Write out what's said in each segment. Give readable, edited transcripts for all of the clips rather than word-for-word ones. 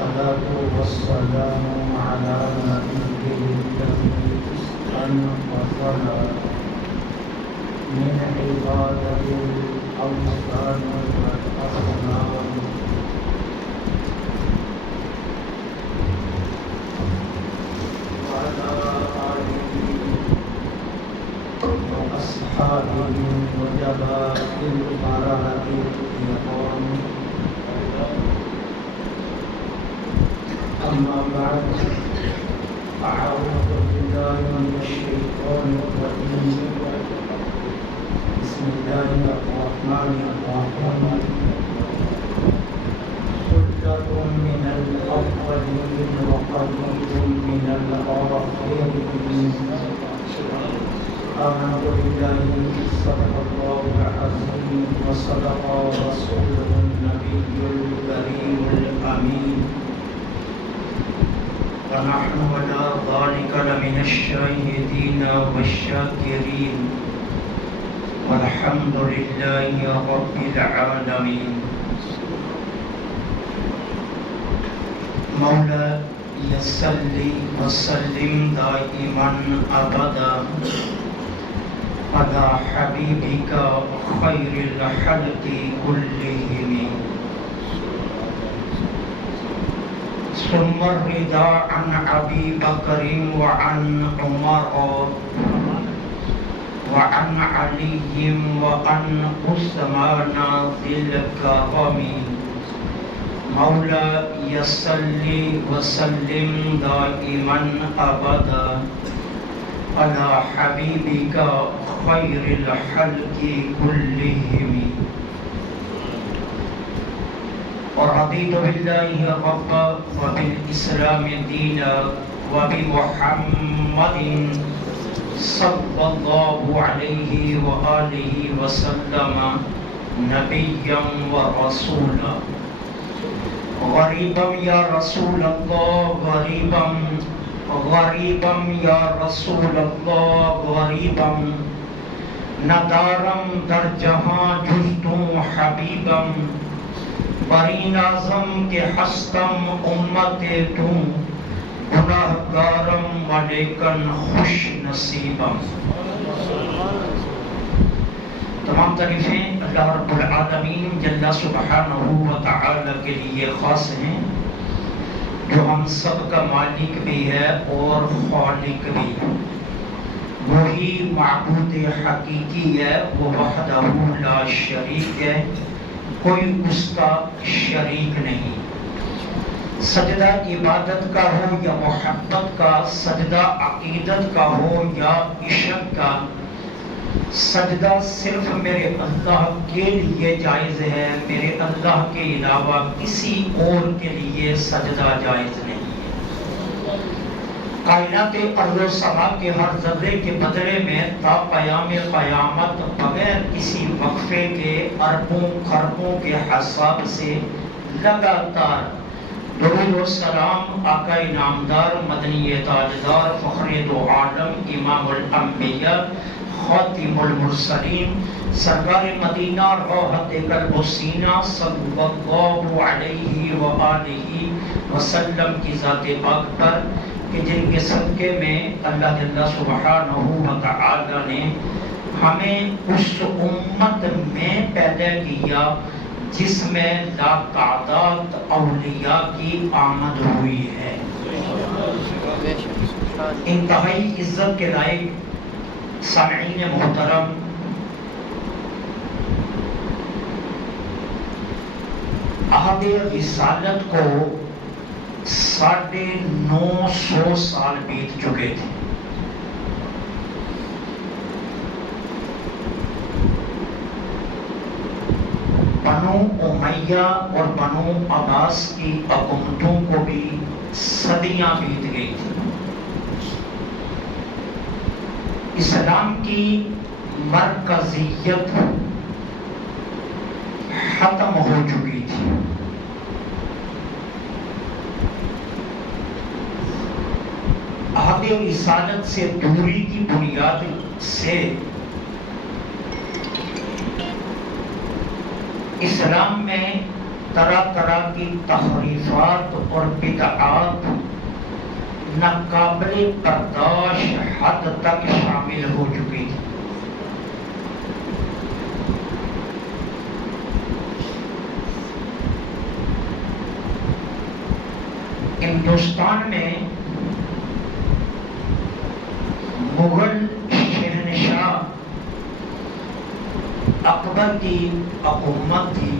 والصلاة والسلام على نبيه الذي استنقذ من عبادة الأوثان والأصنام وعلى آله وأصحابه وجبائر البراء الكرام. أما بعد، أعوذ بالله من الشيطان الرجيم. بسم الله الرحمن الرحيم. ثلة من الأولين وقليل من الآخرين. آمنت بالله صدق الله العظيم وصدق رسوله النبي الكريم الأمين. ونحن على ذلك لمن الشاهدين والشاكرين والحمد لله رب العالمين. مولاي صل وسلم دائما أبدا على حبيبك خير الخلق كلهم. ثم الرضا عن أبي بكر وعن عمر وعن علي وعن عثمان ذي الكرم. مولاي صل وسلم دائما أبدا على حبيبك خير الخلق كلهم. ورضيت بالله ربا وبالإسلام دينا وبمحمد صلى الله عليه وآله وسلم نبيا ورسولا. غريبا يا رسول الله غريبا غريبا يا رسول الله غريبا ندارا در جہاں جزتوں حبیبا بری نازم کے ہستم امت تو گناہگارم ولیکن خوش نصیبم. تمام تعریفیں اللہ رب العالمین جل سبحانہ و تعالی کے لیے خاص ہیں، جو ہم سب کا مالک بھی ہے اور خالق بھی. وہی معبود حقیقی ہے، وہ وحدہ لا شریک ہے، کوئی اس کا شریک نہیں. سجدہ عبادت کا ہو یا محبت کا، سجدہ عقیدت کا ہو یا عشق کا، سجدہ صرف میرے اللہ کے لیے جائز ہے. میرے اللہ کے علاوہ کسی اور کے لیے سجدہ جائز نہیں ہے. کائنات ارض و سما کے ہر ذرے کے بدلے میں تا قیام قیامت بغیر کسی وقفے کے اربوں خربوں کے حساب سے لگاتار درود و سلام آقا نامدار مدنی تاجدار فخر دو عالم امام الانبیاء خاتم المرسلین سرکار مدینہ روحت قلب و سینہ صلی اللہ علیہ وآلہ وسلم کی ذات پاک پر، کہ جن کے صدقے میں اللہ جل سبحانہ و تعالی نے ہمیں اس امت میں پیدا کیا جس میں لا تعداد اولیاء کی آمد ہوئی ہے. انتہائی عزت کے لائق سامعین محترم، عہد رسالت کو 950 سال بیت چکے تھے. بنو امیہ اور بنو عباس کی حکومتوں کو بھی صدیاں بیت گئی تھی. اسلام کی مرکزیت ختم ہو چکی تھی. عہد رسالت سے دوری کی بنیاد سے اسلام میں طرح طرح کی تحریفات اور بدعات ناقابل برداشت حد تک شامل ہو چکی تھی۔ ہندوستان میں مغل شہنشاہ اکبر کی حکومت تھی،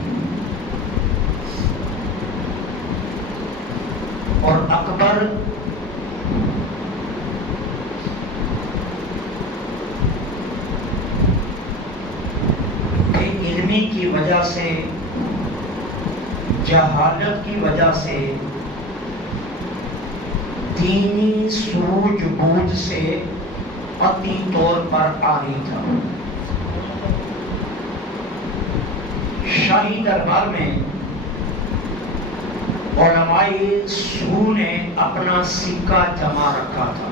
اور اکبر بے علمی کی وجہ سے، جہالت کی وجہ سے، دینی سوجھ بوجھ سے قطعی طور پر عاری تھا۔ شاہی دربار میں علماء سو نے اپنا سکہ جما رکھا تھا۔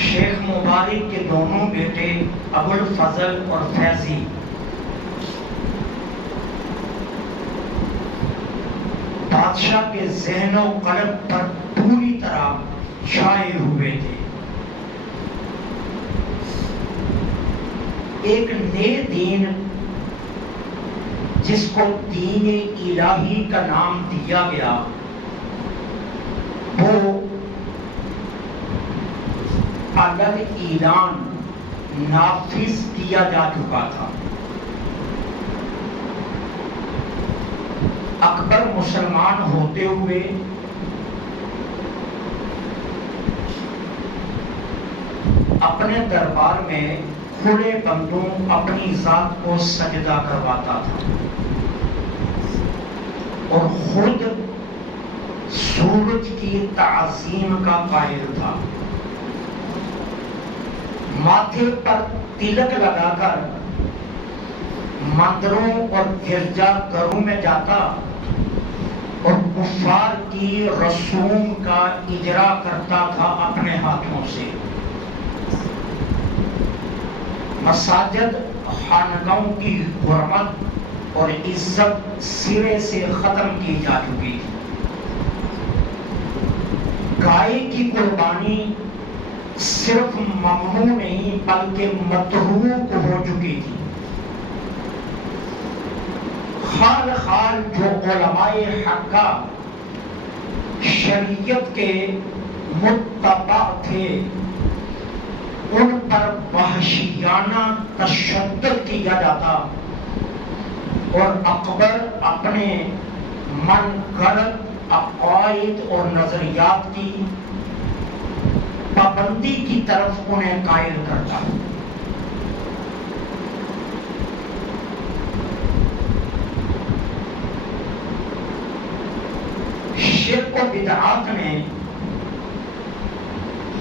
شیخ مبارک کے دونوں بیٹے ابو الفضل اور فیضی بادشاہ کے ذہن و قلب پر پوری طرح چھائے ہوئے تھے۔ ایک نئے دین جس کو دین الہی کا نام دیا گیا، وہ الگ اعلان نافذ کیا جا چکا تھا۔ اکبر مسلمان ہوتے ہوئے اپنے دربار میں کھلے بندوں اپنی ذات کو سجدہ کرواتا تھا، اور خود سورج کی تعظیم کا قائل تھا۔ ماتھے پر تلک لگا کر مندروں اور گرجا گھروں میں جاتا اور کفار کی رسوم کا اجرا کرتا تھا اپنے ہاتھوں سے۔ مساجد خانقاہوں کی حرمت اور عزت سرے سے ختم کی جا چکی تھی۔ گائے کی قربانی صرف ممنوع نہیں بلکہ متروک ہو چکی تھی۔ خال خال جو علماء حقہ شریعت کے متبع تھے، ان پر وحشیانہ تشدد کیا جاتا، اور اکبر اپنے من گھڑت عقائد اور نظریات کی پابندی کی طرف انہیں قائل کرتا۔ شرک و بدعات نے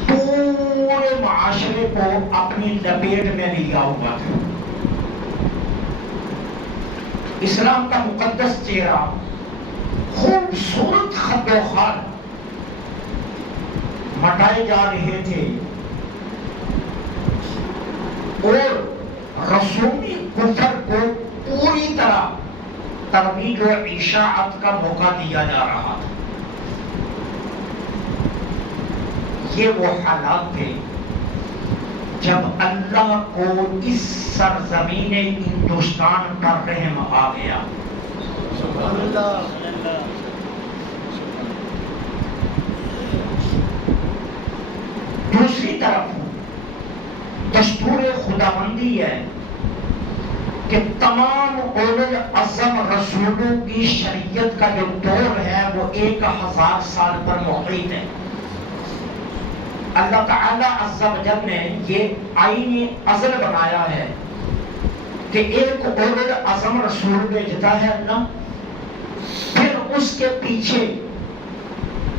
پورے معاشرے کو اپنی لپیٹ میں لیا ہوا تھا۔ اسلام کا مقدس چہرہ خوبصورت خط و خال مٹائے جا رہے تھے، اور رسومی کفر کو پوری طرح ترویج و اشاعت کا موقع دیا جا رہا تھا۔ یہ وہ حالات تھے جب اللہ کو اس سرزمین ہندوستان پر رحم آ گیا۔ سبحان اللہ۔ دوسری طرف دستور خداوندی ہے کہ تمام اولو العزم رسولوں کی شریعت کا جو دور ہے وہ 1000 سال پر محیط ہے۔ اللہ تعالیٰ عز و جل نے یہ آئین ازل بنایا ہے کہ ایک اولو العزم رسول بھیجتا ہے اللہ، پھر اس کے پیچھے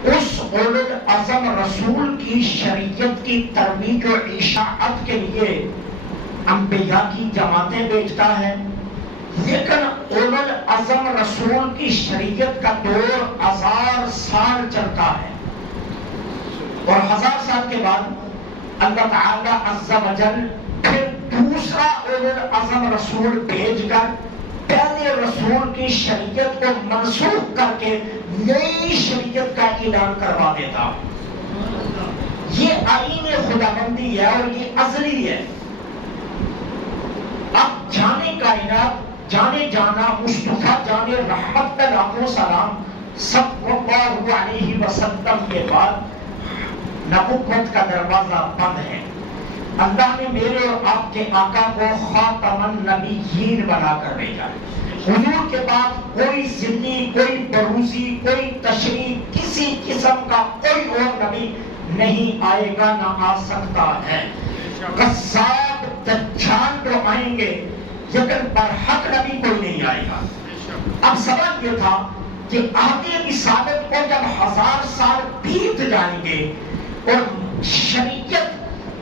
اس اولو العزم رسول کی شریعت کی ترویج و اشاعت کے لیے انبیاء کی جماعتیں بھیجتا ہے۔ لیکن اولو العزم رسول کی شریعت کا دور 1000 سال چلتا ہے، اور 1000 سال کے بعد اللہ تعالیٰ عز و جل پھر دوسرا اولو العزم رسول بھیج کر پہلے رسول کی شریعت کو منسوخ کر کے نئی شریعت کا اعلان کروا دیتا. یہ آئین خداوندی ہے اور یہ ازلی ہے. اب جانے کائنات، جانے جانا مصطفیٰ جانے رحمت کا لاکھوں سلام صلی اللہ علیہ وسلم کے بعد نبوت کا دروازہ بند ہے. اللہ نے میرے اور آپ کے آقا کو خاتم النبیین بنا کر بھیجا. حضور کے بعد کوئی ضدی، کوئی بروزی، کوئی تشریح، کسی قسم کا کوئی اور نبی نہیں آئے گا، نہ آ سکتا ہے. قذاب دجال تو آئیں گے لیکن برحق نبی کوئی نہیں آئے گا. اب سوال یہ تھا کہ آگے رسالت کو جب 1000 سال بیت جائیں گے اور شریعت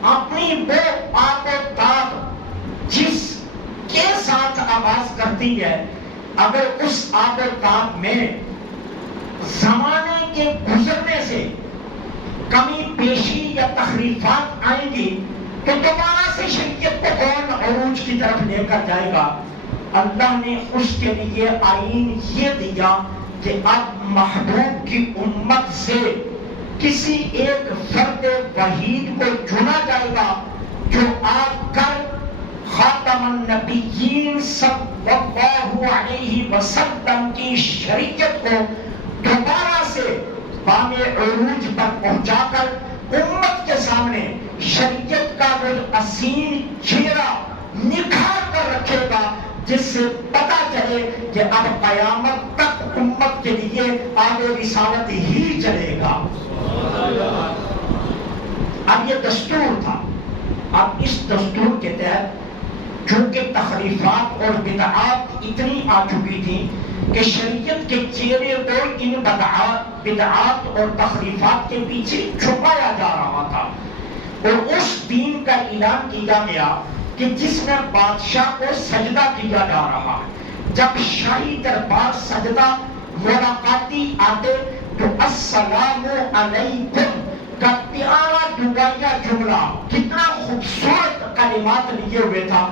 اپنی وہ آب و تاب جس کے ساتھ آغاز کرتی ہے، اگر اس آب و تاب میں زمانے کے گزرنے سے کمی پیشی یا تخریفات آئیں گی تو دوبارہ سے شریعت کو کون عروج کی طرف لے کر جائے گا؟ اللہ نے اس کے لیے آئین یہ دیا کہ اب محبوب کی امت سے کسی ایک فرد وحید کو چنا جائے گا جو آ کر خاتم النبیین صلی اللہ علیہ وسلم کی شریعت کو دوبارہ سے بام عروج پر پہنچا کر امت کے سامنے شریعت کا وہ اصیل چہرہ نکھار کر رکھے گا، جس سے پتا چلے کہ اب قیامت تک امت کے لیے آگے رسالت ہی چلے گا. اب یہ دستور تھا. اب اس دستور کے تحت چونکہ تخریفات اور بدعات اتنی آ چکی تھی کہ شریعت کے چہرے کو ان بدعات اور تخریفات کے پیچھے چھپایا جا رہا تھا، اور اس دین کا اعلان کیا گیا کہ جس میں بادشاہ کو سجدہ کیا جا رہا. جب شاہی دربار سجدہ ملاقاتی آتے تو السلام علیکم کا پیارا دعائیہ جملہ کتنا خوبصورت کلمات لیے ہوئے تھا،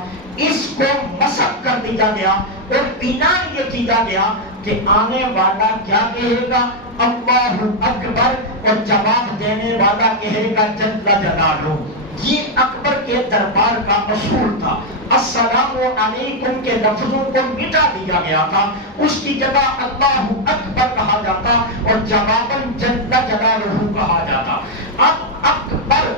اس کو مسخ کر دیا گیا اور اعلان یہ کیا گیا کہ آنے والا کیا کہے گا؟ اللہ اکبر، اور جواب دینے والا کہے گا جل جلالہ. یہ اکبر کے دربار کا اصول تھا. السلام علیکم کے لفظوں کو مٹا دیا گیا تھا، اس کی جگہ اللہ اکبر کہا جاتا اور جواباً جل جلالہ کہا جاتا. اب اکبر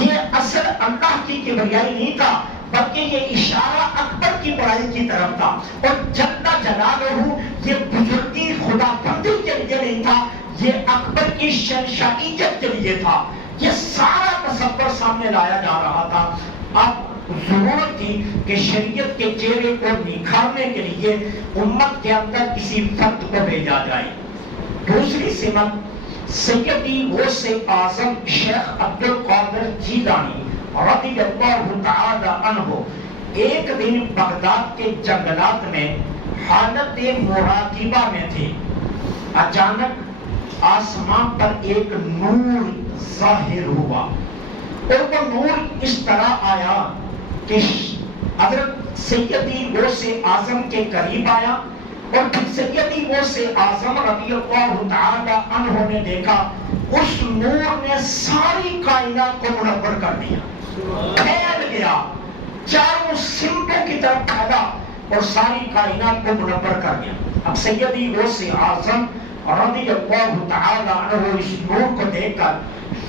یہ اصل اللہ کی کبریائی نہیں تھا، بلکہ یہ اشارہ اکبر کی بڑائی کی طرف تھا، اور جل جلالہ یہ بزرگی خدا بندی کے لیے نہیں تھا، یہ اکبر کی شہنشاہیت کے لیے تھا. یہ سارا تصور سامنے لایا جا رہا تھا. اب ضرورت تھی کہ شریعت کے چہرے کو نکھارنے کے لیے امت کے اندر کسی فرد کو بھیجا جائے. دوسری سمت سیدی غوث اعظم شیخ عبد القادر جیلانی رضی اللہ تعالی عنہ ایک دن بغداد کے جنگلات میں حالت مراقبہ میں تھے. اچانک آسمان پر ایک نور ظاہر ہوا، اور وہ نور اس طرح آیا کہ حضرت سیدی غوث اعظم کے قریب آیا، اور پھر سیدی غوث اعظم رضی اللہ تعالی عنہ نے دیکھا اس نور نے ساری کائنات کو منور کر دیا، پھیل گیا، چاروں سمتوں کی طرف پھیلا اور ساری کائنات کو منور کر دیا. اب سیدی غوث اعظم رضی اللہ تعالی عنہ اس نور کو دیکھ کر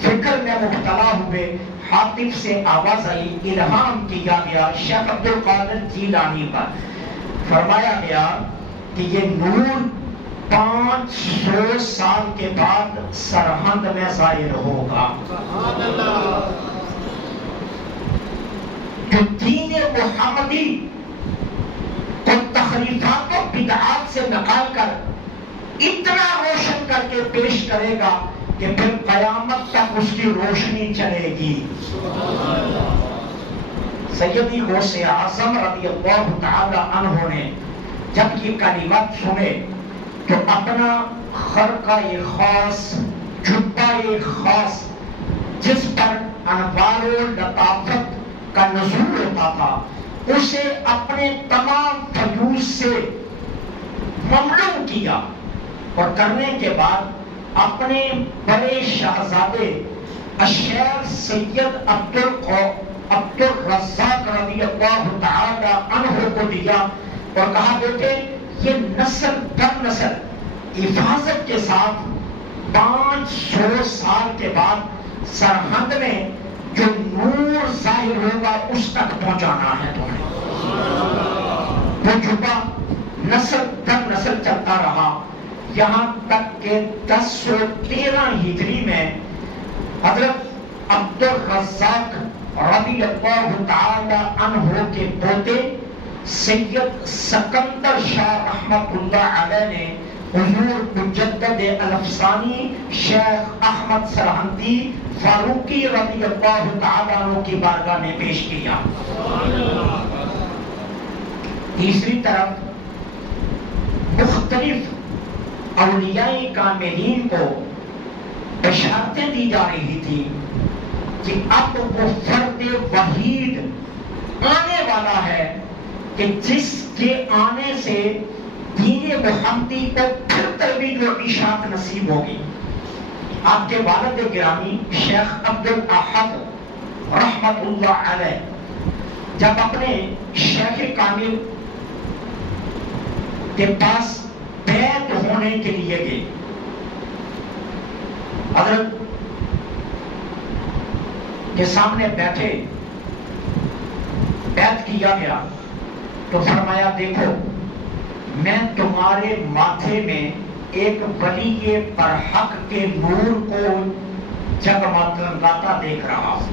فکر میں مبتلا ہوئے. حاطف سے آواز آئی، الہام کیا گیا شیخ عبد القادر جیلانی پر. فرمایا گیا کہ یہ نور 500 سال کے بعد سرہند میں ظاہر ہوگا. جو دین محمدی کو تخریفات و بدعات سے نکال کر اتنا روشن کر کے پیش کرے گا کہ پھر قیامت تک اس کی روشنی چلے گی. سیدی غوث اعظم رضی اللہ تعالی عنہ نے جب یہ کلمات سنے تو اپنا خرقہ خاص، جبہ خاص جس پر انوار و لطافت کا نزول ہوتا تھا، اسے اپنے تمام فیوز سے کیا اور کرنے کے بعد اپنے بڑے شہزادے الشیخ سید عبد الرزاق رضی اللہ تعالی عنہ کو دیا اور کہا بیٹے یہ نسل در نسل حفاظت کے ساتھ 500 سال کے بعد سرحد میں جو نور ظاہر ہوگا اس تک پہنچانا ہے تمہیں. وہ جھکا نسل در نسل چلتا رہا یہاں تک کہ 1013 ہجری میں حضرت عبد الرزاق رضی اللہ تعالی عنہ کے پوتے سید سکندر شاہ رحمت اللہ علیہ نے حضور مجدد الافسانی شیخ احمد سرہندی فاروقی رضی اللہ تعالی عنہ کی بارگاہ میں پیش کیا. تیسری طرف مختلف اولیاء کاملین کو بشارتیں دی جا رہی تھی کہ اب وہ فرد وحید آنے والا ہے کہ جس کے آنے سے دین محمدی کو پھر ترویج و اشاعت نصیب ہوگی. آپ کے والد گرامی شیخ عبد الاحد رحمت اللہ علیہ جب اپنے شیخ کامل کے پاس بیعت ہونے کے لیے گئے، حضرت کے سامنے بیٹھے، بیعت کیا گیا تو فرمایا دیکھو میں تمہارے ماتھے میں ایک ولی برحق کے نور کو جگمگاتا دیکھ رہا ہوں.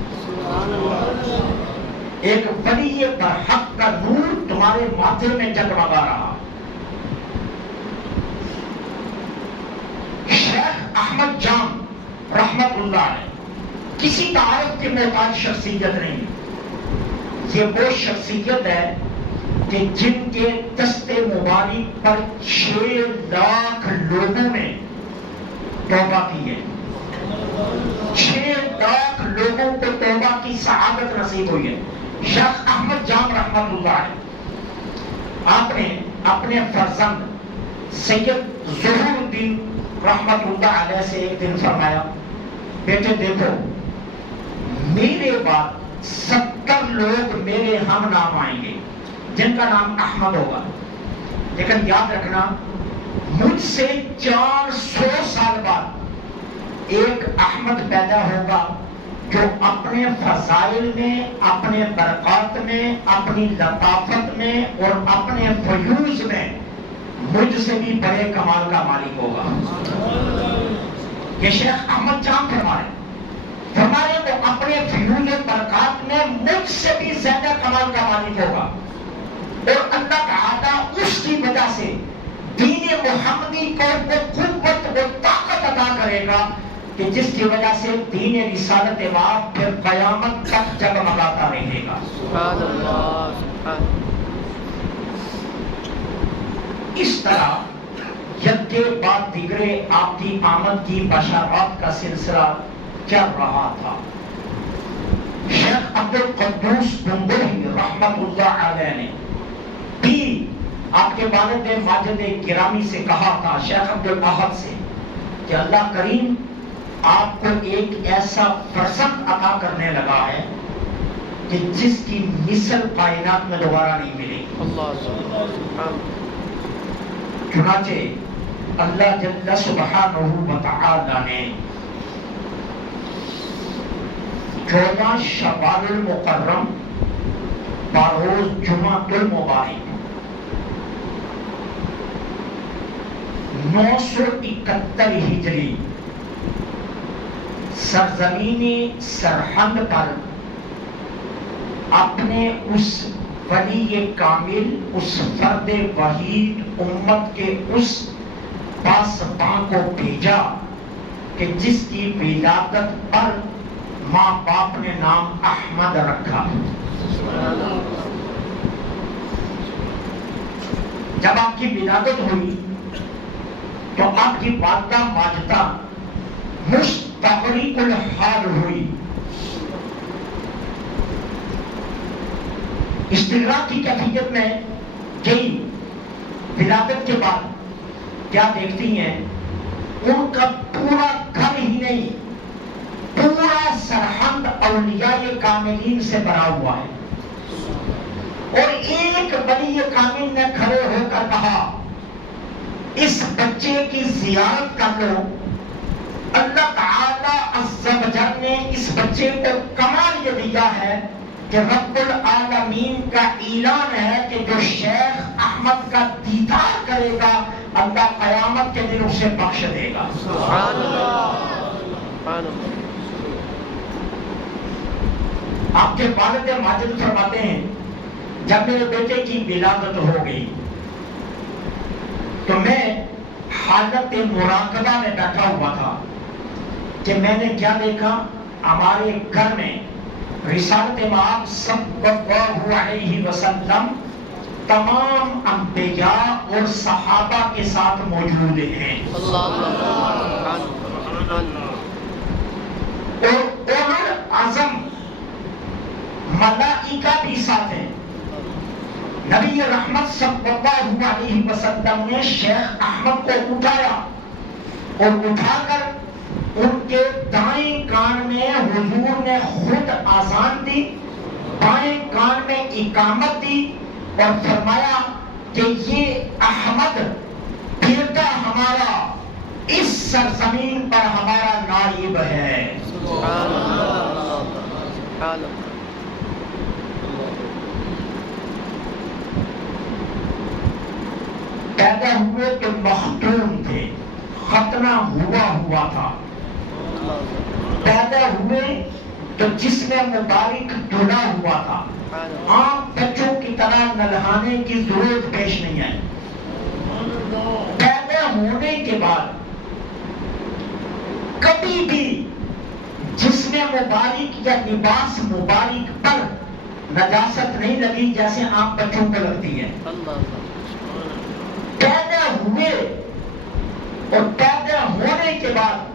ایک ولی برحق کا نور تمہارے ماتھے میں جگمگا رہا. شیخ احمد جام رحمت اللہ علیہ کسی تعارف کے محتاج شخصیت نہیں. یہ وہ شخصیت ہے کہ جن کے دست مبارک پر 6 لاکھ لوگوں نے توبہ کی ہے. 6 لاکھ لوگوں کو توبہ کی سعادت نصیب ہوئی ہے. شیخ احمد جام رحمت اللہ علیہ آپ نے اپنے فرزند سید ظہور الدین رحمت اللہ علیہ سے ایک دن فرمایا بیٹے دیکھو میرے بعد 70 لوگ میرے ہم نام آئیں گے جن کا نام احمد ہوگا، لیکن یاد رکھنا مجھ سے 400 سال بعد ایک احمد پیدا ہوگا جو اپنے فضائل میں، اپنے برکات میں، اپنی لطافت میں اور اپنے فیوز میں مجھ سے بھی بڑے کمال کا مالک ہوگا. یہ شیخ احمد جام فرمائے وہ اپنے فیوز و برکات میں مجھ سے بھی زیادہ کمال کا مالک ہوگا اور اللہ تعالی اس کی وجہ سے دین محمدی کو وہ قوت و طاقت عطا کرے گا کہ جس کی وجہ سے دین رسالت باپ پھر قیامت تک جگمگاتا رہے گا. سبحان اللہ. اس طرح یک کے بعد دیگرے آپ کی آمد کی بشارات کا سلسلہ چل رہا تھا. شیخ عبد القدوس بنگوہی رحمت اللہ علیہ نے بھی آپ کے والد ماجد گرامی سے کہا تھا، شیخ عبد الاحد سے، کہ اللہ کریم آپ کو ایک ایسا فرزند عطا کرنے لگا ہے کہ جس کی مثل کائنات میں دوبارہ نہیں ملے گی. چنانچہ اللہ جل سبحانہ و تعالی نے 14 شوال المکرم بروز جمعۃ المبارک 971 ہجری سرزمین سرہند پر اپنے اس ولی کامل، اس فرد وحید امت کے اس پاسباں کو بھیجا کہ جس کی ولادت پر ماں باپ نے نام احمد رکھا. جب آپ کی ولادت ہوئی تو آپ کی والدہ ماجدہ مستغرق الحال ہوئی. استغراق کی کیفیت میں گئی. ولادت کے بعد کیا دیکھتی ہیں؟ ان کا پورا گھر ہی نہیں، پورا سرحد اولیاء کاملین سے بھرا ہوا ہے. اور ایک ولی کامل نے کھڑے ہو کر کہا اس بچے کی زیارت کر لو. اللہ تعالی عز و جل نے اس بچے کو کمال یہ دیا ہے کہ رب العالمین کا اعلان ہے کہ جو شیخ احمد کا دیدار کرے گا اللہ قیامت کے دن اسے بخش دے گا. سبحان اللہ، سبحان اللہ. آپ کے والد ماجد فرماتے ہیں جب میرے بیٹے کی ولادت ہو گئی تو میں حالت مراقبہ میں بیٹھا ہوا تھا کہ میں نے کیا دیکھا، ہمارے گھر میں رسالت مآب صلی اللہ علیہ وسلم تمام انبیاء اور صحابہ کے ساتھ موجود ہیں. اور اولو العزم ملائکہ بھی ساتھ ہیں. نبی رحمت صلی اللہ علیہ وسلم نے شیخ احمد کو اٹھایا اور اٹھا کر ان کے دائیں کان میں حضور نے خود آذان دی، بائیں کان میں اقامت دی اور فرمایا کہ یہ احمد بیٹا ہمارا اس سرزمین پر ہمارا نائب ہے. سبحان اللہ، سبحان اللہ. پیدا ہوئے تو مختوم تھے، ختنہ ہوا تھا. پیدا ہوئے تو جسم مبارک دھلا ہوا تھا، عام بچوں کی طرح نلہانے کی ضرورت پیش نہیں آئی. پیدا ہونے کے بعد کبھی بھی جسم مبارک یا لباس مبارک پر نجاست نہیں لگی جیسے عام بچوں کو لگتی ہے. پیدا ہوئے اور پیدا ہونے کے بعد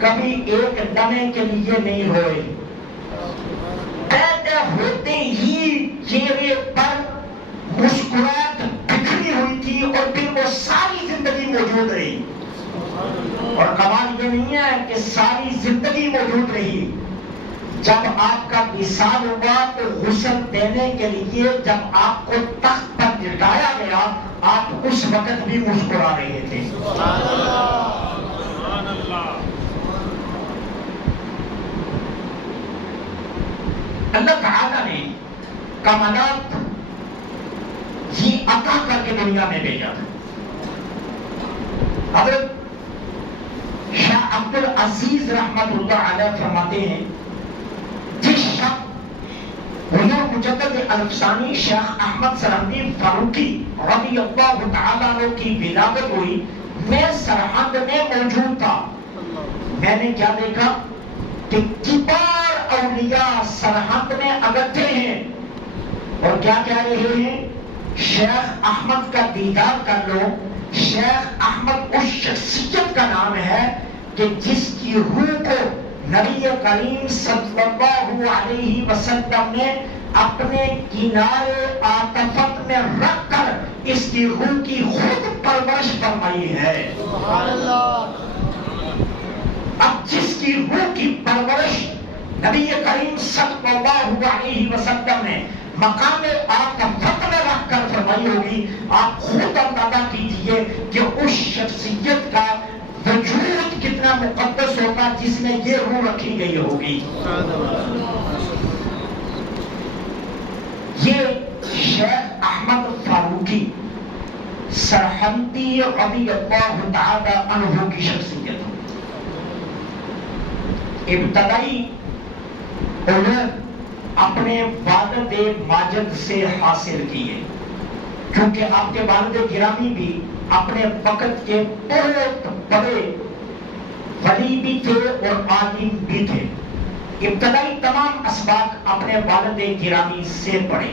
کبھی ایک دمے کے لیے نہیں ہوئے. پیدا ہوتے ہی چہرے پر مسکراہٹ بکھری ہوئی تھی اور پھر وہ ساری زندگی موجود رہی. اور کمال یہ نہیں ہے کہ ساری زندگی موجود رہی، جب آپ کا وصال ہوا تو غسل دینے کے لیے جب آپ کو تخت پر لٹایا گیا آپ اس وقت بھی مسکرا رہے تھے. سبحان اللہ، سبحان اللہ. اللہ تعالیٰ نے کمالات یہ عطا کر کے دنیا میں بھیجا تھا. حضرت شاہ عبد العزیز رحمت اللہ علیہ فرماتے ہیں جس شب حضور مجدد الفسانی شیخ احمد سرہندی فاروقی رضی اللہ تعالیٰ عنہ کی ولادت ہوئی، میں سرحد میں موجود تھا. میں نے کیا دیکھا کہ کبار اولیاء سرحد میں اگتے ہیں اور کیا کہہ رہے ہیں، شیخ احمد کا دیدار کر لو. شیخ احمد اس شخصیت کا نام ہے کہ جس کی روح کو نبی کریم صلی اللہ علیہ وسلم نے اپنے کنارے عاطفت میں رکھ کر اس کی روح کی خود پرورش فرمائی ہے. سبحان اللہ. اب جس کی روح کی پرورش نبی کریم صلی اللہ علیہ وسلم نے مقام عاطفت میں رکھ کر فرمائی ہوگی، آپ خود اندازہ کیجئے کہ اس شخصیت کا وجود کتنا مقدس ہوگا جس میں یہ روح رکھی گئی ہوگی. یہ شیخ احمد فاروقی سرہندی رضی اللہ تعالی عنہ کی شخصیت. ابتدائی علوم اپنے والد ماجد سے حاصل کیے، کیونکہ آپ کے والد گرامی بھی اپنے وقت کے بہت بڑے ولی بھی تھے اور عالم بھی تھے. ابتدائی تمام اسباق اپنے والد گرامی سے پڑھے،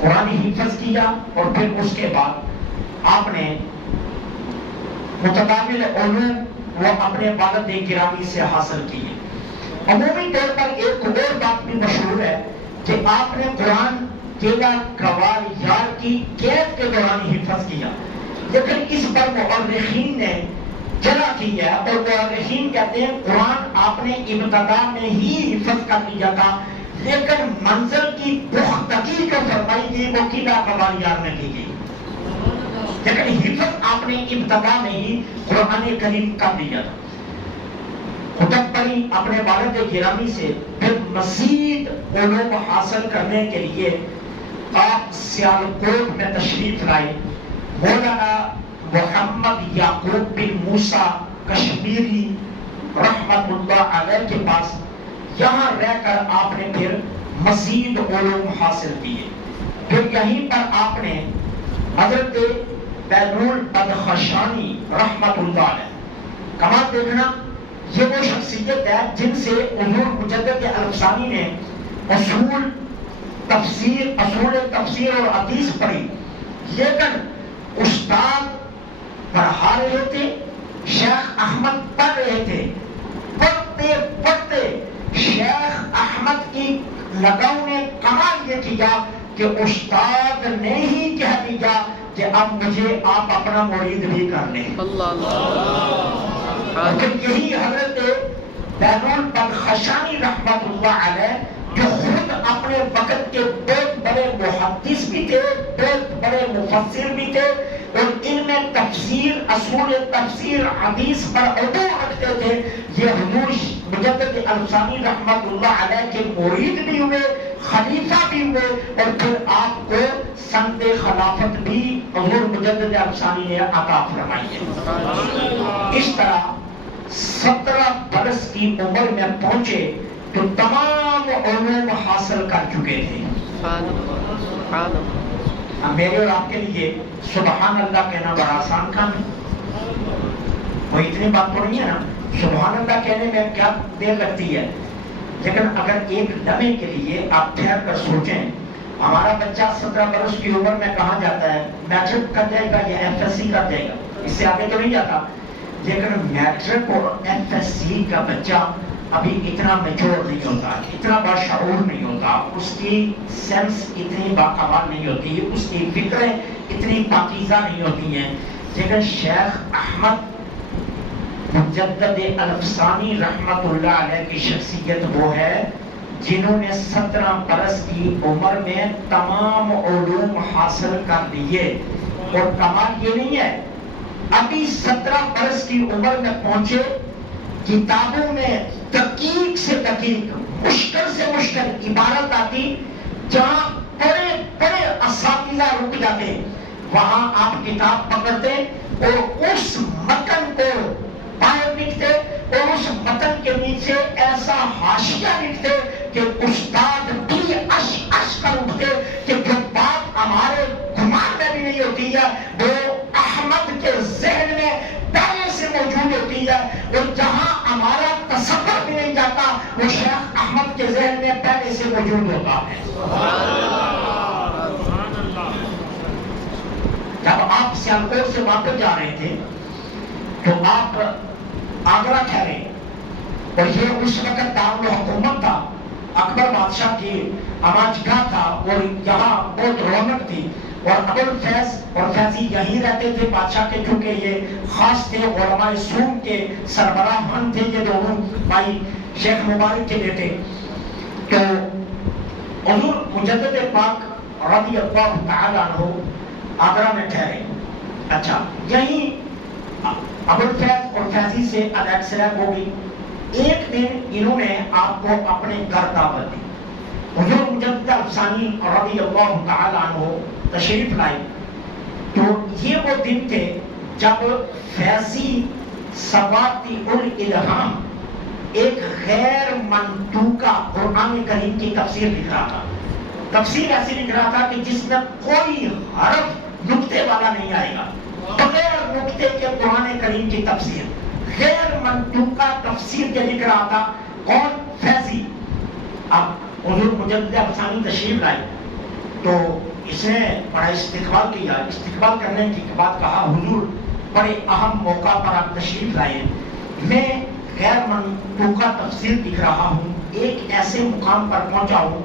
قرآن حفظ کیا اور پھر اس کے بعد آپ نے متداول علوم وہ اپنے والد گرامی سے حاصل کیے. عمومی طور پر ایک اور بات بھی مشہور ہے کہ آپ نے قرآن کیلا گوار یار کی قید کے دوران حفظ کیا، لیکن اس پر مؤرخین نے جرح کی ہے، اور مؤرخین کہتے ہیں قرآن آپ نے ابتدا میں ہی حفظ کر لیا تھا، لیکن منظر کی پختگی جو فرمائی گئی وہ قلعہ قوالیار میں کی گئی، لیکن حفظ آپ نے ابتدا میں ہی قرآن کریم کر لیا تھا۔ خطب پڑھی اپنے والد گرامی سے، پھر مزید علوم حاصل کرنے کے لیے آپ سیالکوٹ میں تشریف لائے۔ مولانا محمد یعقوب بن موسیٰ کشمیری رحمت اللہ علیہ کے پاس یہاں رہ کر آپ نے پھر مزید علوم حاصل کیے۔ پھر یہیں پر آپ نے حضرت بیرول بدخشانی رحمت اللہ علیہ، کمال دیکھنا یہ وہ شخصیت ہے جن سے حضور مجدد الفسانی نے اصول تفسیر اور حدیث پڑھی، لیکن استاد پڑھا رہے تھے، شیخ احمد پڑھ رہے تھے، پڑھتے پڑھتے شیخ احمد کی لگاؤ نے کمال یہ کیا کہ استاد نے ہی کہہ دیا کہ اب مجھے آپ اپنا مرید بھی کر لیں۔ لیکن یہی حضرت بیرول بدخشانی رحمت اللہ علیہ جو خود اپنے وقت کے بہت بڑے محدث بھی تھے، بہت بڑے مفسر بھی تھے، اور ان میں تفسیر، اصول تفسیر، حدیث پر عبور رکھتے تھے، یہ حضور مجدد الفسانی رحمت اللہ علیہ کے مرید بھی ہوئے، خلیفہ بھی ہوئے، اور پھر آپ کو سند خلافت بھی حضور مجدد الفسانی نے عطا فرمائی ہے۔ اس طرح 17 برس کی عمر میں پہنچے تو تمام علوم حاصل کر چکے تھے۔ میرے اور آپ کے لیے سبحان اللہ کہنا بڑا آسان کام ہے، کوئی اتنی بات تو نہیں ہے نا، سبحان اللہ کہنے میں کیا دیر لگتی ہے، لیکن اگر ایک لمحے کے لیے آپ ٹھہر کر سوچیں، ہمارا بچہ 17 برس کی عمر میں کہاں جاتا ہے؟ میٹرک کر جائے گا یا ایف ایس سی کر جائے گا، اس سے آگے تو نہیں جاتا، لیکن میٹرک اور ایف ایس سی کا بچہ ابھی اتنا میچور نہیں ہوتا، اتنا باشعور نہیں ہوتا، اس کی سینس اتنی باکمال نہیں ہوتی، اس کی فکریں اتنی پاکیزہ نہیں ہوتی ہیں، لیکن شیخ احمد مجدد الفسانی رحمت اللہ علیہ کی شخصیت وہ ہے جنہوں نے 17 برس کی عمر میں تمام علوم حاصل کر لیے، اور کمال یہ نہیں ہے ابھی 17 برس کی عمر میں پہنچے، کتابوں میں دقیق سے دقیق، مشکل سے مشکل عبارت آتی، جہاں بڑے بڑے اساتذہ رک جاتے، وہاں آپ کتاب پکڑتے اور اس متن کو باہر لکھتے، اور اس متن کے نیچے ایسا حاشیہ لکھتے کہ استاد بھی اش اش کر اٹھتے کہ جو بات ہمارے گمان میں بھی نہیں ہوتی ہے وہ احمد کے ذہن میں پہلے سے موجود ہوتی ہے، اور جہاں ہمارا تصور بھی نہیں جاتا وہ شیخ احمد کے ذہن میں پہلے سے موجود ہوتا ہے۔ جب آپ سیالکوٹ سے واپس جا رہے تھے تو آپ آگرہ ٹھہرے، اور یہ اس وقت دارالحکومت تھا، اکبر بادشاہ کی آماجگاہ تھا، اور یہاں بہت رونق تھی، اور ابوالفیض اور فیضی یہیں رہتے تھے بادشاہ کے، کیونکہ یہ خاص تھے، علماء سوم کے سربراہان تھے یہ دونوں بھائی، شیخ مبارک کے بیٹے۔ تو حضور مجدد پاک رضی اللہ تعالیٰ عنہ آگرہ میں ٹھہرے۔ اچھا، یہیں ابوالفیض اور فیضی سے علیحدہ سلام ہو گئی۔ ایک دن انہوں نے آپ کو اپنے گھر دعوت دی، حضور مجدد الفسانی رضی اللہ تعالیٰ عنہ تشریف لائے، تو یہ وہ دن تھے جب فیضی سواتی الالہام ایک غیر منطوقہ قرآن کریم کی تفسیر لکھ رہا تھا۔ تفسیر ایسی لکھ رہا تھا کہ جس میں کوئی حرف نقطے والا نہیں آئے گا، بغیر نقطے کے قرآن کریم کی تفسیر، غیر منطوقہ تفسیر کے لکھ رہا تھا۔ کون؟ فیضی۔ اب حضور مجدد الفسانی تشریف لائے تو اس نے بڑا استقبال کیا، استقبال کرنے کے بعد کہا حضور بڑے اہم موقع پر آپ تشریف لائے، میں غیر منطوقہ تفسیر لکھ رہا ہوں، ایک ایسے مقام پر پہنچا ہوں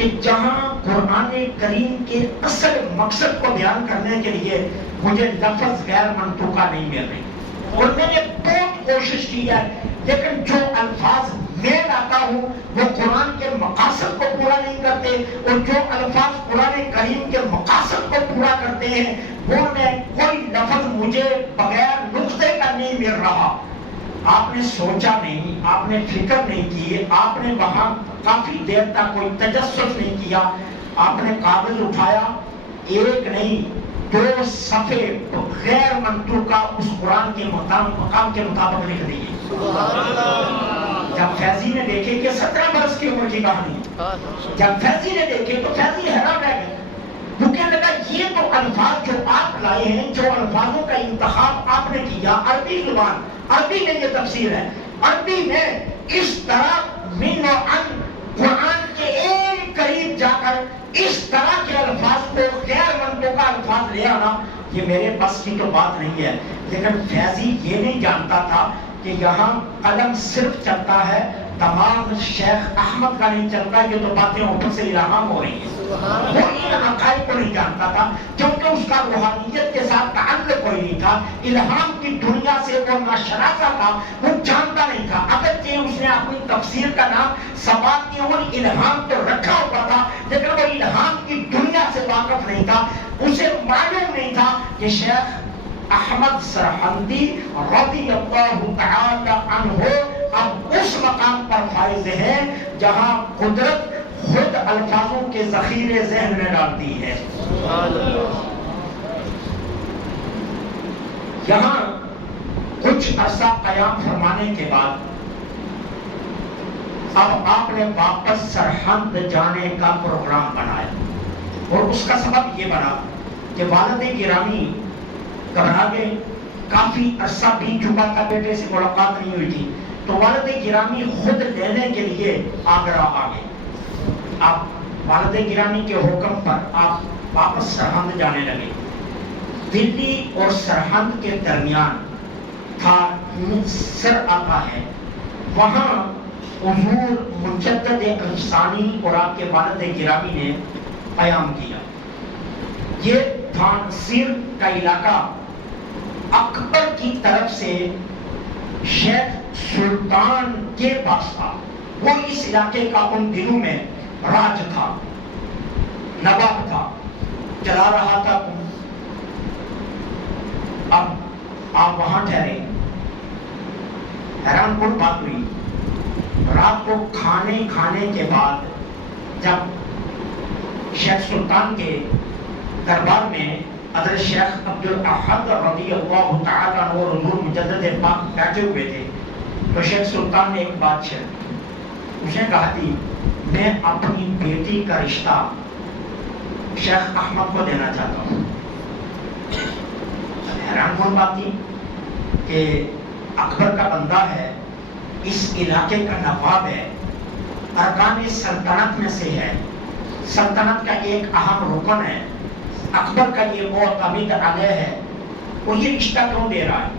کہ جہاں قرآن کریم کے اصل مقصد کو بیان کرنے کے لیے مجھے لفظ غیر منطوقہ نہیں مل رہی، اور میں نے بہت کوشش کی ہے، لیکن جو الفاظ میں لاتا ہوں وہ قرآن کے مقاصد کو پورا نہیں کرتے، اور جو الفاظ قرآن کریم کے مقاصد کو پورا کرتے ہیں وہ میں کوئی لفظ مجھے بغیر نقطے کا نہیں مل رہا۔ آپ نے سوچا نہیں، آپ نے فکر نہیں کی، آپ نے وہاں کافی دیر تک کوئی تجسس نہیں کیا، آپ نے کاغذ اٹھایا، ایک نہیں 2 صفحے غیر منطوقہ اس قرآن کے مقام کے مطابق لکھ دیے۔ جب فیضی نے دیکھے کہ 17 برس کی عمر کی کہانی ہے، جب فیضی نے دیکھے تو فیضی حیران رہ گئے، وہ کہنے لگا یہ تو الفاظ جو آپ لائے ہیں، جو الفاظوں کا انتخاب آپ نے کیا، عربی زبان، عربی میں یہ تفسیر ہے، عربی میں اس طرح من و ان قرآن کے ایک قریب جا کر اس طرح کے الفاظ کو غیر منطوقہ الفاظ لے آنا، یہ میرے بس کی تو بات نہیں ہے۔ لیکن فیضی یہ نہیں جانتا تھا کہ یہاں قلم صرف چلتا ہے، دماغ شیخ احمد کا نہیں چلتا، یہ تو باتیں اوپر سے الہام ہو رہی ہیں۔ وہ ان عقائد کو نہیں جانتا تھا کیونکہ اس کا روحانیت کے ساتھ تعلق کوئی نہیں تھا، الہام کی دنیا سے وہ ناشناسا تھا، وہ جانتا نہیں تھا۔ اگرچہ اس نے اپنی تفسیر کا نام سباقی الہام تو رکھا ہوا تھا، لیکن وہ الہام کی دنیا سے واقف نہیں تھا، اسے معلوم نہیں تھا کہ شیخ احمد سرہندی رضی اللہ تعالی عنہ اب اس مقام پر فائز ہیں جہاں قدرت خود الفاظوں کے ذخیرے ذہن میں ڈالتی ہے۔ یہاں کچھ عرصہ قیام فرمانے کے بعد اب آپ نے واپس سرہند جانے کا پروگرام بنایا، اور اس کا سبب یہ بنا کہ والد گرامی گھبرا گئے، کافی عرصہ بیت چکا تھا، بیٹے سے ملاقات نہیں ہوئی تھی، تو والد گرامی خود لینے کے لیے آگرہ آ گئے۔ آپ والد گرامی کے حکم پر آپ واپس سرہند جانے لگے۔ دلی اور سرہند کے درمیان تھا سر آتا ہے، وہاں حضور مجدد الفسانی اور آپ کے والد گرامی نے قیام کیا۔ یہ تھانسیر کا علاقہ اکبر کی طرف سے شیخ سلطان کے پاس تھا، وہ اس علاقے کا ان دنوں میں راج تھا، نواب تھا، چلا رہا تھا۔ اب آپ وہاں ٹھہرے، حیران کن بات ہوئی، رات کو کھانے کے بعد جب شیخ سلطان کے دربار میں حضرت شیخ عبد الاحد رضی اللہ تعالیٰ عنہ اور حضور مجدد پاک بیٹھے ہوئے تھے، تو شیخ سلطان نے ایک بات چھیڑی، اس نے کہا تھی میں اپنی بیٹی کا رشتہ شیخ احمد کو دینا چاہتا ہوں۔ حیران کن بات تھی کہ اکبر کا بندہ ہے، اس علاقے کا نواب ہے، ارکان سلطنت میں سے ہے، سلطنت کا ایک اہم رکن ہے، اکبر کا یہ معتمد علیہ ہے، وہ یہ رشتہ کیوں دے رہا ہے؟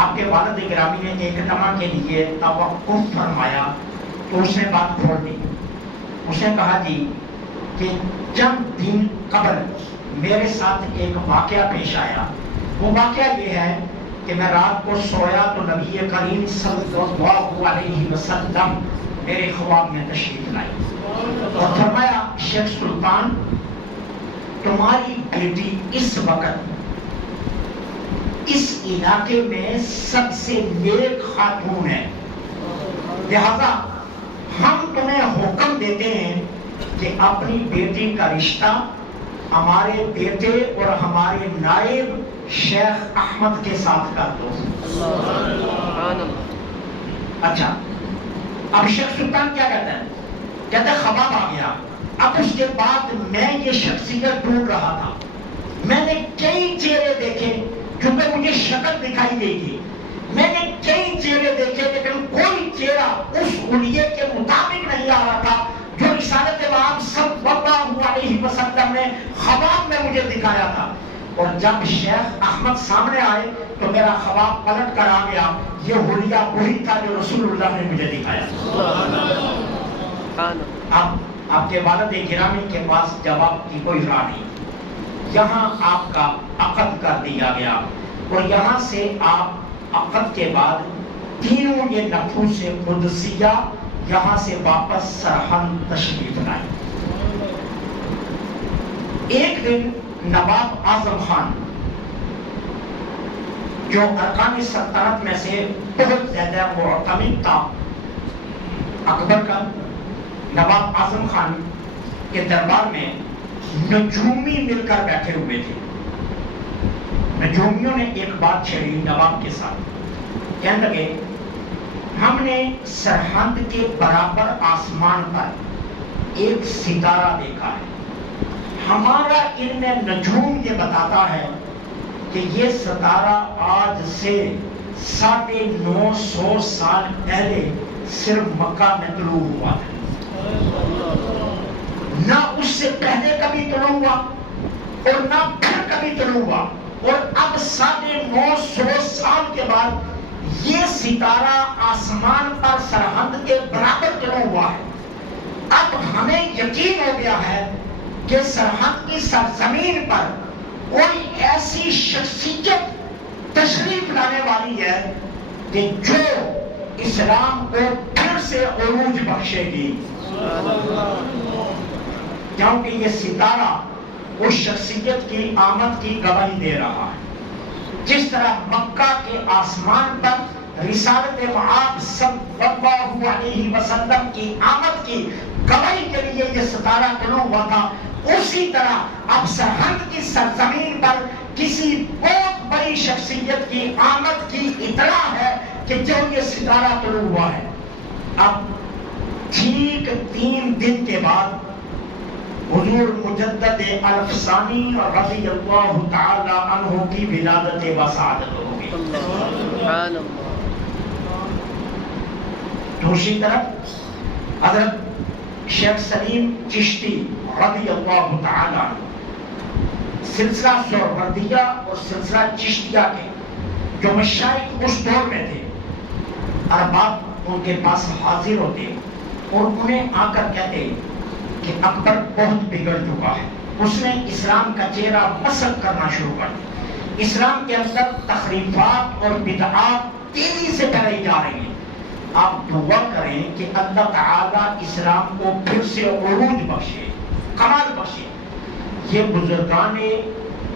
آپ کے والد گرامی نے ایک دمہ کے لیے توقف فرمایا تو اس نے بات کھول دی۔ اس نے کہا جی کہ چند دن قبل میرے ساتھ ایک واقعہ پیش آیا، وہ واقعہ یہ ہے کہ میں رات کو سویا تو نبی کریم صلی اللہ علیہ وسلم میرے خواب میں تشریف لائی اور فرمایا شیخ سلطان تمہاری بیٹی اس وقت اس علاقے میں سب سے نیک خاتون ہے، لہذا ہم تمہیں حکم دیتے ہیں کہ اپنی بیٹی کا رشتہ ہمارے بیٹے اور ہمارے نائب شیخ احمد کے ساتھ کر دو۔ اچھا، اب شیخ سلطان کیا کہتا ہے؟ کہتا ہے خواب آ گیا، اب اس کے بعد میں یہ شخصیت ڈھونڈ رہا تھا، میں نے کئی چہرے دیکھے کیونکہ مجھے شکل دکھائی گئی تھی، میں نے کئی چہرے دیکھے لیکن کوئی چہرہ اس حلیے کے مطابق نہیں آ رہا تھا جو رسالت امام صلی اللہ علیہ وسلم نے خواب میں مجھے دکھایا تھا۔ اور جب شیخ احمد سامنے آئے تو میرا خواب پلٹ کر آ گیا، یہ حلیہ وہی تھا جو رسول اللہ نے مجھے دکھایا۔ اب آپ کے والد گرامی کے پاس جواب کی کوئی راہ نہیں، یہاں آپ کا عقد کر دیا گیا اور یہاں سے آپ عقد کے بعد تینوں یہ نفوس قدسیہ یہاں سے واپس سرہند تشریف لائے۔ ایک دن نواب اعظم خان جو ارکان سلطنت میں سے بہت زیادہ معتمد تھا اکبر کا، نواب اعظم خان کے دربار میں نجومی مل کر بیٹھے ہوئے تھے۔ نجومیوں نے ایک بات چھیڑی نواب کے ساتھ، کہنے لگے ہم نے سرحد کے برابر آسمان پر ایک ستارہ دیکھا ہے، ہمارا علم نجوم یہ بتاتا ہے کہ یہ ستارہ آج سے 950 سال پہلے صرف مکہ میں طلوع ہوا تھا، نہ اس سے پہلے کبھی طلوع ہوا اور نہ پھر کبھی طلوع ہوا، اور اب 950 سال کے بعد یہ ستارہ آسمان پر سرحد کے برابر طلوع ہوا ہے۔ اب ہمیں یقین ہو گیا ہے کہ سرحد کی سرزمین پر کوئی ایسی شخصیت تشریف لانے والی ہے کہ جو اسلام کو پھر سے عروج بخشے گی، کیونکہ یہ ستارہ اس شخصیت کی آمد کی گواہی دے رہا ہے۔ جس طرح مکہ کے آسمان پر رسالت معاذ صلی اللہ علیہ وسلم کی آمد کی گواہی کے لیے یہ ستارہ طلوع ہوا تھا، اسی طرح اب سرحد کی سرزمین پر کسی بہت بڑی شخصیت کی آمد کی اطلاع ہے کہ جو یہ ستارہ طلوع ہوا ہے۔ اب ٹھیک 3 دن کے بعد حضور مجدد الفسانی رضی اللہ تعالی عنہ کی ولادت و سعادت ہوگی۔ سبحان اللہ۔ دوسری طرف حضرت شیخ سلیم چشتی رضی اللہ تعالی عنہ سلسلہ سہروردیہ اور سلسلہ چشتیہ کے جو مشائخ اس دور میں تھے، ارباب ان کے پاس حاضر ہوتے اور انہیں آ کر کہتے کہ اکبر بہت بگڑ چکا ہے، اس نے اسلام کا چہرہ مسخ کرنا شروع کر دیا، اسلام کے اندر تخریفات اور بدعات تیزی سے پھیلائی جا رہی ہیں، آپ دعا کریں کہ اللہ تعالیٰ اسلام کو پھر سے عروج بخشے، کمال بخشے۔ یہ بزرگان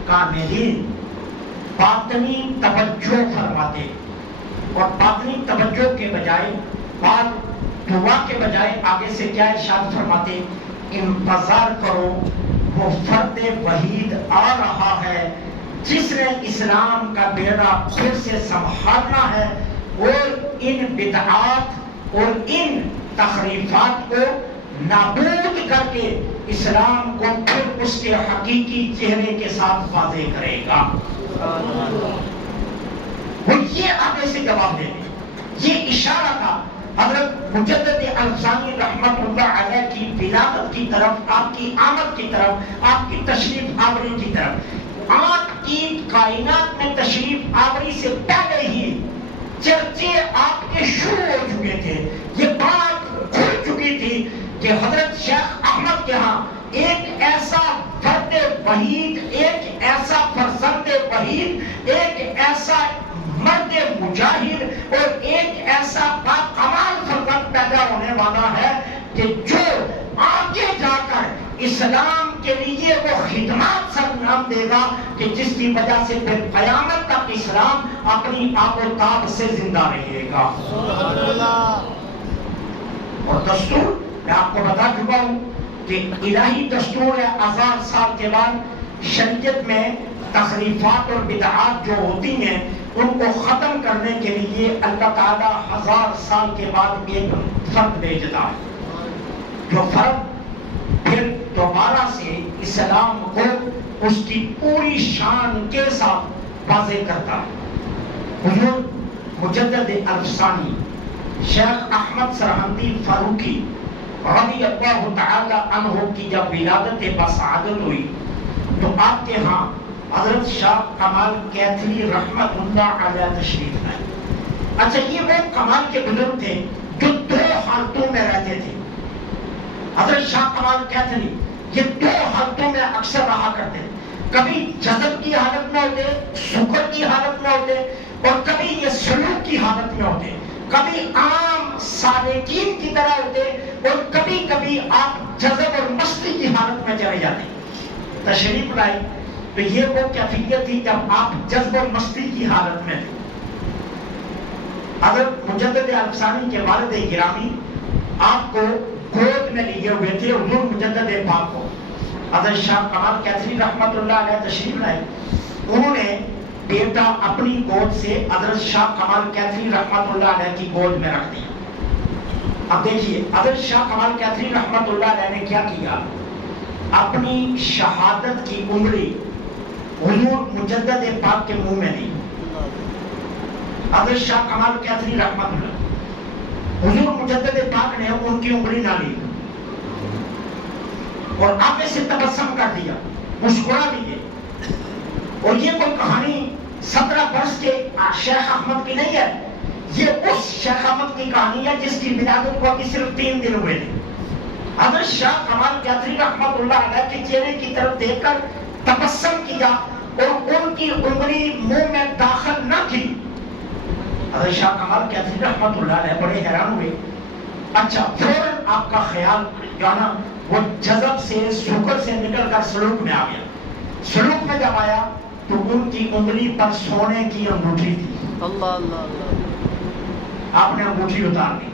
کاملین باطنی توجہ فرماتے اور باطنی توجہ کے بجائے بعد دعا کے بجائے آگے سے کیا ارشاد فرماتے، انتظار کرو وہ فرد وحید آ رہا ہے جس نے اسلام کا بیڑا پھر سے سنبھالنا ہے اور ان بدعات اور ان تخریفات کو نابود کر کے اسلام کو پھر اس کے حقیقی چہرے کے ساتھ واضح کرے گا۔ وہ یہ آگے سے جواب دے گے، یہ اشارہ تھا حضرت مجدد الفسانی رحمت اللہ علیہ کی ولادت کی طرف، آپ کی آمد کی طرف، آپ کی تشریف آوری کی طرف۔ آپ کی کائنات میں تشریف آوری سے پہلے ہی چرچے آپ کے شروع ہو چکے تھے، یہ بات کھل چکی تھی کہ حضرت شیخ احمد کے ہاں ایک ایسا فرد وحید، ایک ایسا فرزند وحید، ایک ایسا مرد مجاہد اور ایک ایسا باکمال فرزند پیدا ہونے والا ہے کہ جو آگے جا کر اسلام کے لیے وہ خدمات سر انجام دے گا کہ جس کی وجہ سے پھر قیامت تک اسلام اپنی آب و تاب سے زندہ رہے گا۔ اور دستور میں آپ کو بتا چکا ہوں کہ الہی دستور ہے، 1000 سال کے بعد شریعت میں تخریفات اور بدعات جو ہوتی ہیں ان کو ختم کرنے کے لیے اللہ تعالیٰ 1000 سال کے بعد ایک فرد بھیجتا ہے، جو فرد پھر دوبارہ سے اسلام کو اس کی پوری شان کے ساتھ واضح کرتا ہے۔ حضور مجدد الفسانی شیخ احمد سرہندی فاروقی رضی اللہ تعالی عنہ کی جب ولادت بسعادت ہوئی تو آپ کے ہاں حضرت شاہ کمال کیتھلی رحمت اللہ علیہ تشریف لائے۔ اچھا، یہ وہ کمال کے بزرگ تھے جو 2 حالتوں میں رہتے تھے۔ حضرت شاہ کمال کیتھری یہ دو حالتوں میں اکثر رہا کرتے ہیں، کبھی جذب کی حالت میں ہوتے، سکر کی حالت میں ہوتے، اور کبھی یہ سلوک کی حالت میں ہوتے، کبھی عام سالکین کی طرح ہوتے، اور کبھی کبھی آپ جذب اور مستی کی حالت میں چلے جاتے۔ تشریف لائی تو یہ وہ کیفیت تھی جب آپ جذب اور مستی کی حالت میں تھے۔ حضرت مجدد الفسانی کے والد گرامی آپ کو گود میں لیے ہوئے تھے، حضور مجدد پاک کو حضرت شاہ کمال کیتھری رحمت اللہ علیہ تشریف لائے، انہوں نے بیٹا اپنی گود سے حضرت شاہ کمال کیتھری رحمت اللہ علیہ کی گود میں رکھ دیا۔ اب دیکھیے حضرت شاہ کمال کیتھری رحمت اللہ علیہ نے کیا کیا، اپنی شہادت کی انگلی حضور مجدد پاک کے منہ میں دی۔ حضرت شاہ کمال کیتھری رحمت اللہ، حضور مجدد پاک نے ان کی انگلی نہ لی اور آگے سے تبسم کر دیا، مسکرا دیے۔ اور یہ کوئی کہانی 17 برس کے شیخ احمد کی نہیں ہے، یہ اس شیخ احمد کی کہانی ہے جس کی ولادت کو ابھی صرف 3 دن ہوئے تھے۔ حضرت شاہ کمال کیتھری رحمت اللہ علیہ کے چہرے کی طرف دیکھ کر تبسم کیا اور ان کی انگلی منہ میں داخل نہ کی۔ حضرت شاہ کمال کیتھری رحمت اللہ علیہ بڑے حیران ہوئے۔ اچھا فوراً آپ کا خیال جانا وہ جذب سے سکر سے نکل کر سلوک میں آ گیا۔ سلوک میں جب آیا تو ان کی انگلی پر سونے کی انگوٹھی تھی۔ اللہ اللہ اللہ، آپ نے انگوٹھی اتار دی،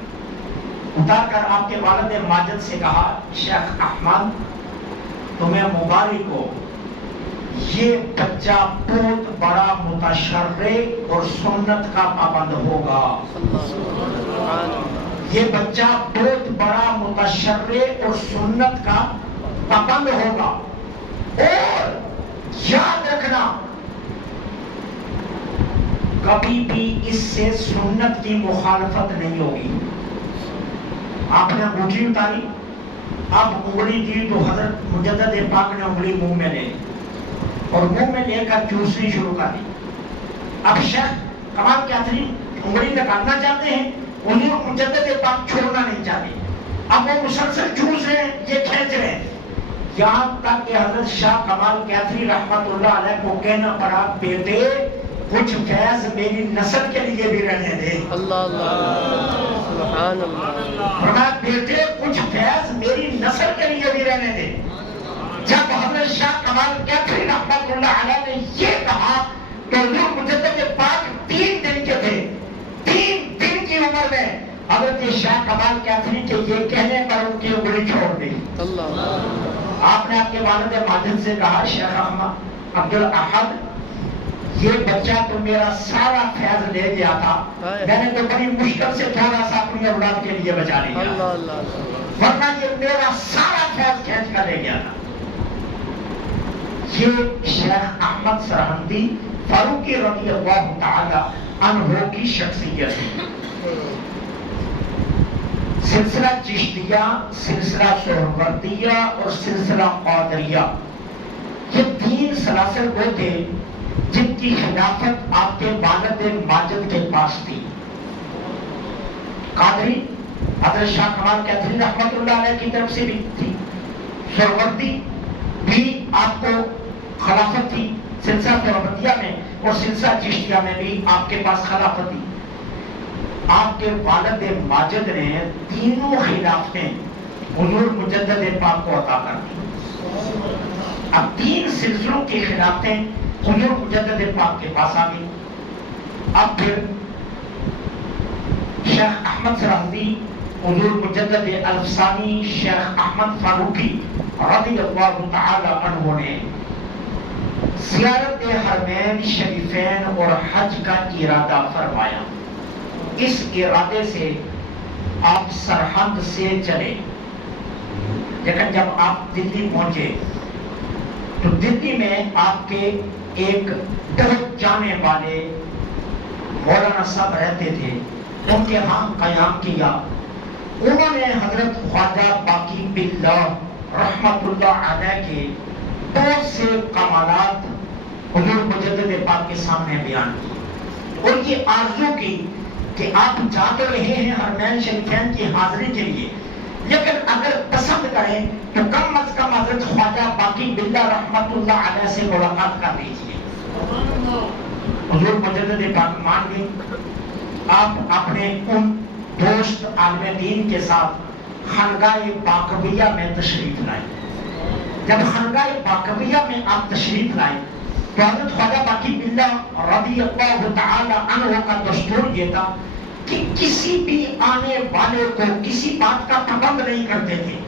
اتار کر آپ کے والد ماجد سے کہا، شیخ احمد تمہیں مبارک ہو، یہ بچہ بہت بڑا متشرع اور سنت کا پابند ہوگا۔ یہ بچہ بہت بڑا متشرع اور سنت کا پابند ہوگا، اور یاد رکھنا کبھی بھی اس سے سنت کی مخالفت نہیں ہوگی۔ آپ نے انگوٹھی اتاری، اب انگلی دی تو حضرت مجدد پاک نے انگلی منہ میں لے لی اور منہ میں لے کر چوسنی شروع کر دی۔ اب شیخ کمال کیتھری انگلی نکالنا چاہتے ہیں، حضور مجدد پاک چھوڑنا نہیں چاہتے، اب وہ مسلسل چوس رہے ہیں، یہ کھینچ رہے ہیں، یہاں تک کہ حضرت شاہ کمال کیتھری رحمت اللہ علیہ کو کہنا پڑا، بیٹے کچھ فیض میری نسل کے لیے بھی رہنے دے۔ اللہ اللہ، سبحان اللہ، فرمایا بیٹے کچھ فیض میری نسل کے لیے بھی رہنے دے۔ جب حضرت شاہ کمال کیتھری رحمت اللہ علیہ نے یہ کہا تو حضور مجدد پاک 3 دن کے تھے، 3 دن کی عمر میں حضرت شاہ کمال کیتھری کے یہ کہنے پر ان کی انگلی چھوڑ دی۔ اللہ، آپ نے آپ کے والد ماجد سے کہا، شیخ احمد عبد الاحد یہ بچہ تو میرا سارا فیض لے گیا تھا، میں نے تو بڑی مشکل سے تھوڑا سا اپنی اولاد کے لیے بچا لیا، اللہ اللہ، ورنہ یہ میرا سارا فیض کھینچ کر لے گیا تھا۔ یہ شیخ احمد سرہندی فاروقی رضی اللہ تعالی عنہ کی شخصیت ہے۔ سلسلہ چشتیہ، سلسلہ سہروردیہ اور سلسلہ قادریہ، یہ 3 سلاسل وہ تھے جن کی خلافت آپ کے والد ماجد کے پاس تھی۔ قادری حضرت شاہ کمال کیتھری رحمت اللہ علیہ کی طرف سے بھی تھی، سہروردی بھی آپ کو خلافت تھی سلسلہ سہروردیہ میں، اور سلسلہ چشتیہ میں بھی آپ کے پاس خلافت تھی۔ آپ کے والد ماجد نے تینوں خلافتیں حضور مجدد پاک کو عطا کر دی۔ اب 3 سلسلوں کی خلافتیں حضور مجدد پاک کے پاس آ گئی۔ اب پھر شیخ احمد سرہندی، حضور مجدد الفسانی، شیخ احمد فاروقی رضی اللہ تعالی عنہ نے زیارت حرمین شریفین اور حج کا ارادہ فرمایا۔ اس ارادے سے آپ سرحد سے چلے، لیکن جب آپ دلی پہنچے تو دلی میں آپ کے ایک درد جانے والے مولانا صاحب رہتے تھے، ان کے ہاں قیام کیا۔ انہوں نے حضرت خواجہ باقی باللہ رحمت اللہ علیہ کے بہت سے کمالات حضور مجدد پاک کے سامنے بیان کی، اور یہ آرزو کی کہ آپ جا تو رہے ہیں حرمین شریفین کی حاضری کے لیے، لیکن اگر پسند کریں تو کم از کم حضرت خواجہ باقی باللہ رحمت اللہ علیہ سے ملاقات کر لیجیے. حضور مجدد پاک مان گئے. آپ اپنے ان دوست عالم دین کے ساتھ خانقاہ باقویہ میں تشریف لائے. جب خانقاہ باقویہ میں آپ تشریف لائے تو حضرت خواجہ باقی باللہ رضی اللہ تعالی عنہ کا دستور یہ تھا کہ کسی بھی آنے والے کو کسی بات کا پابند نہیں کرتے تھے.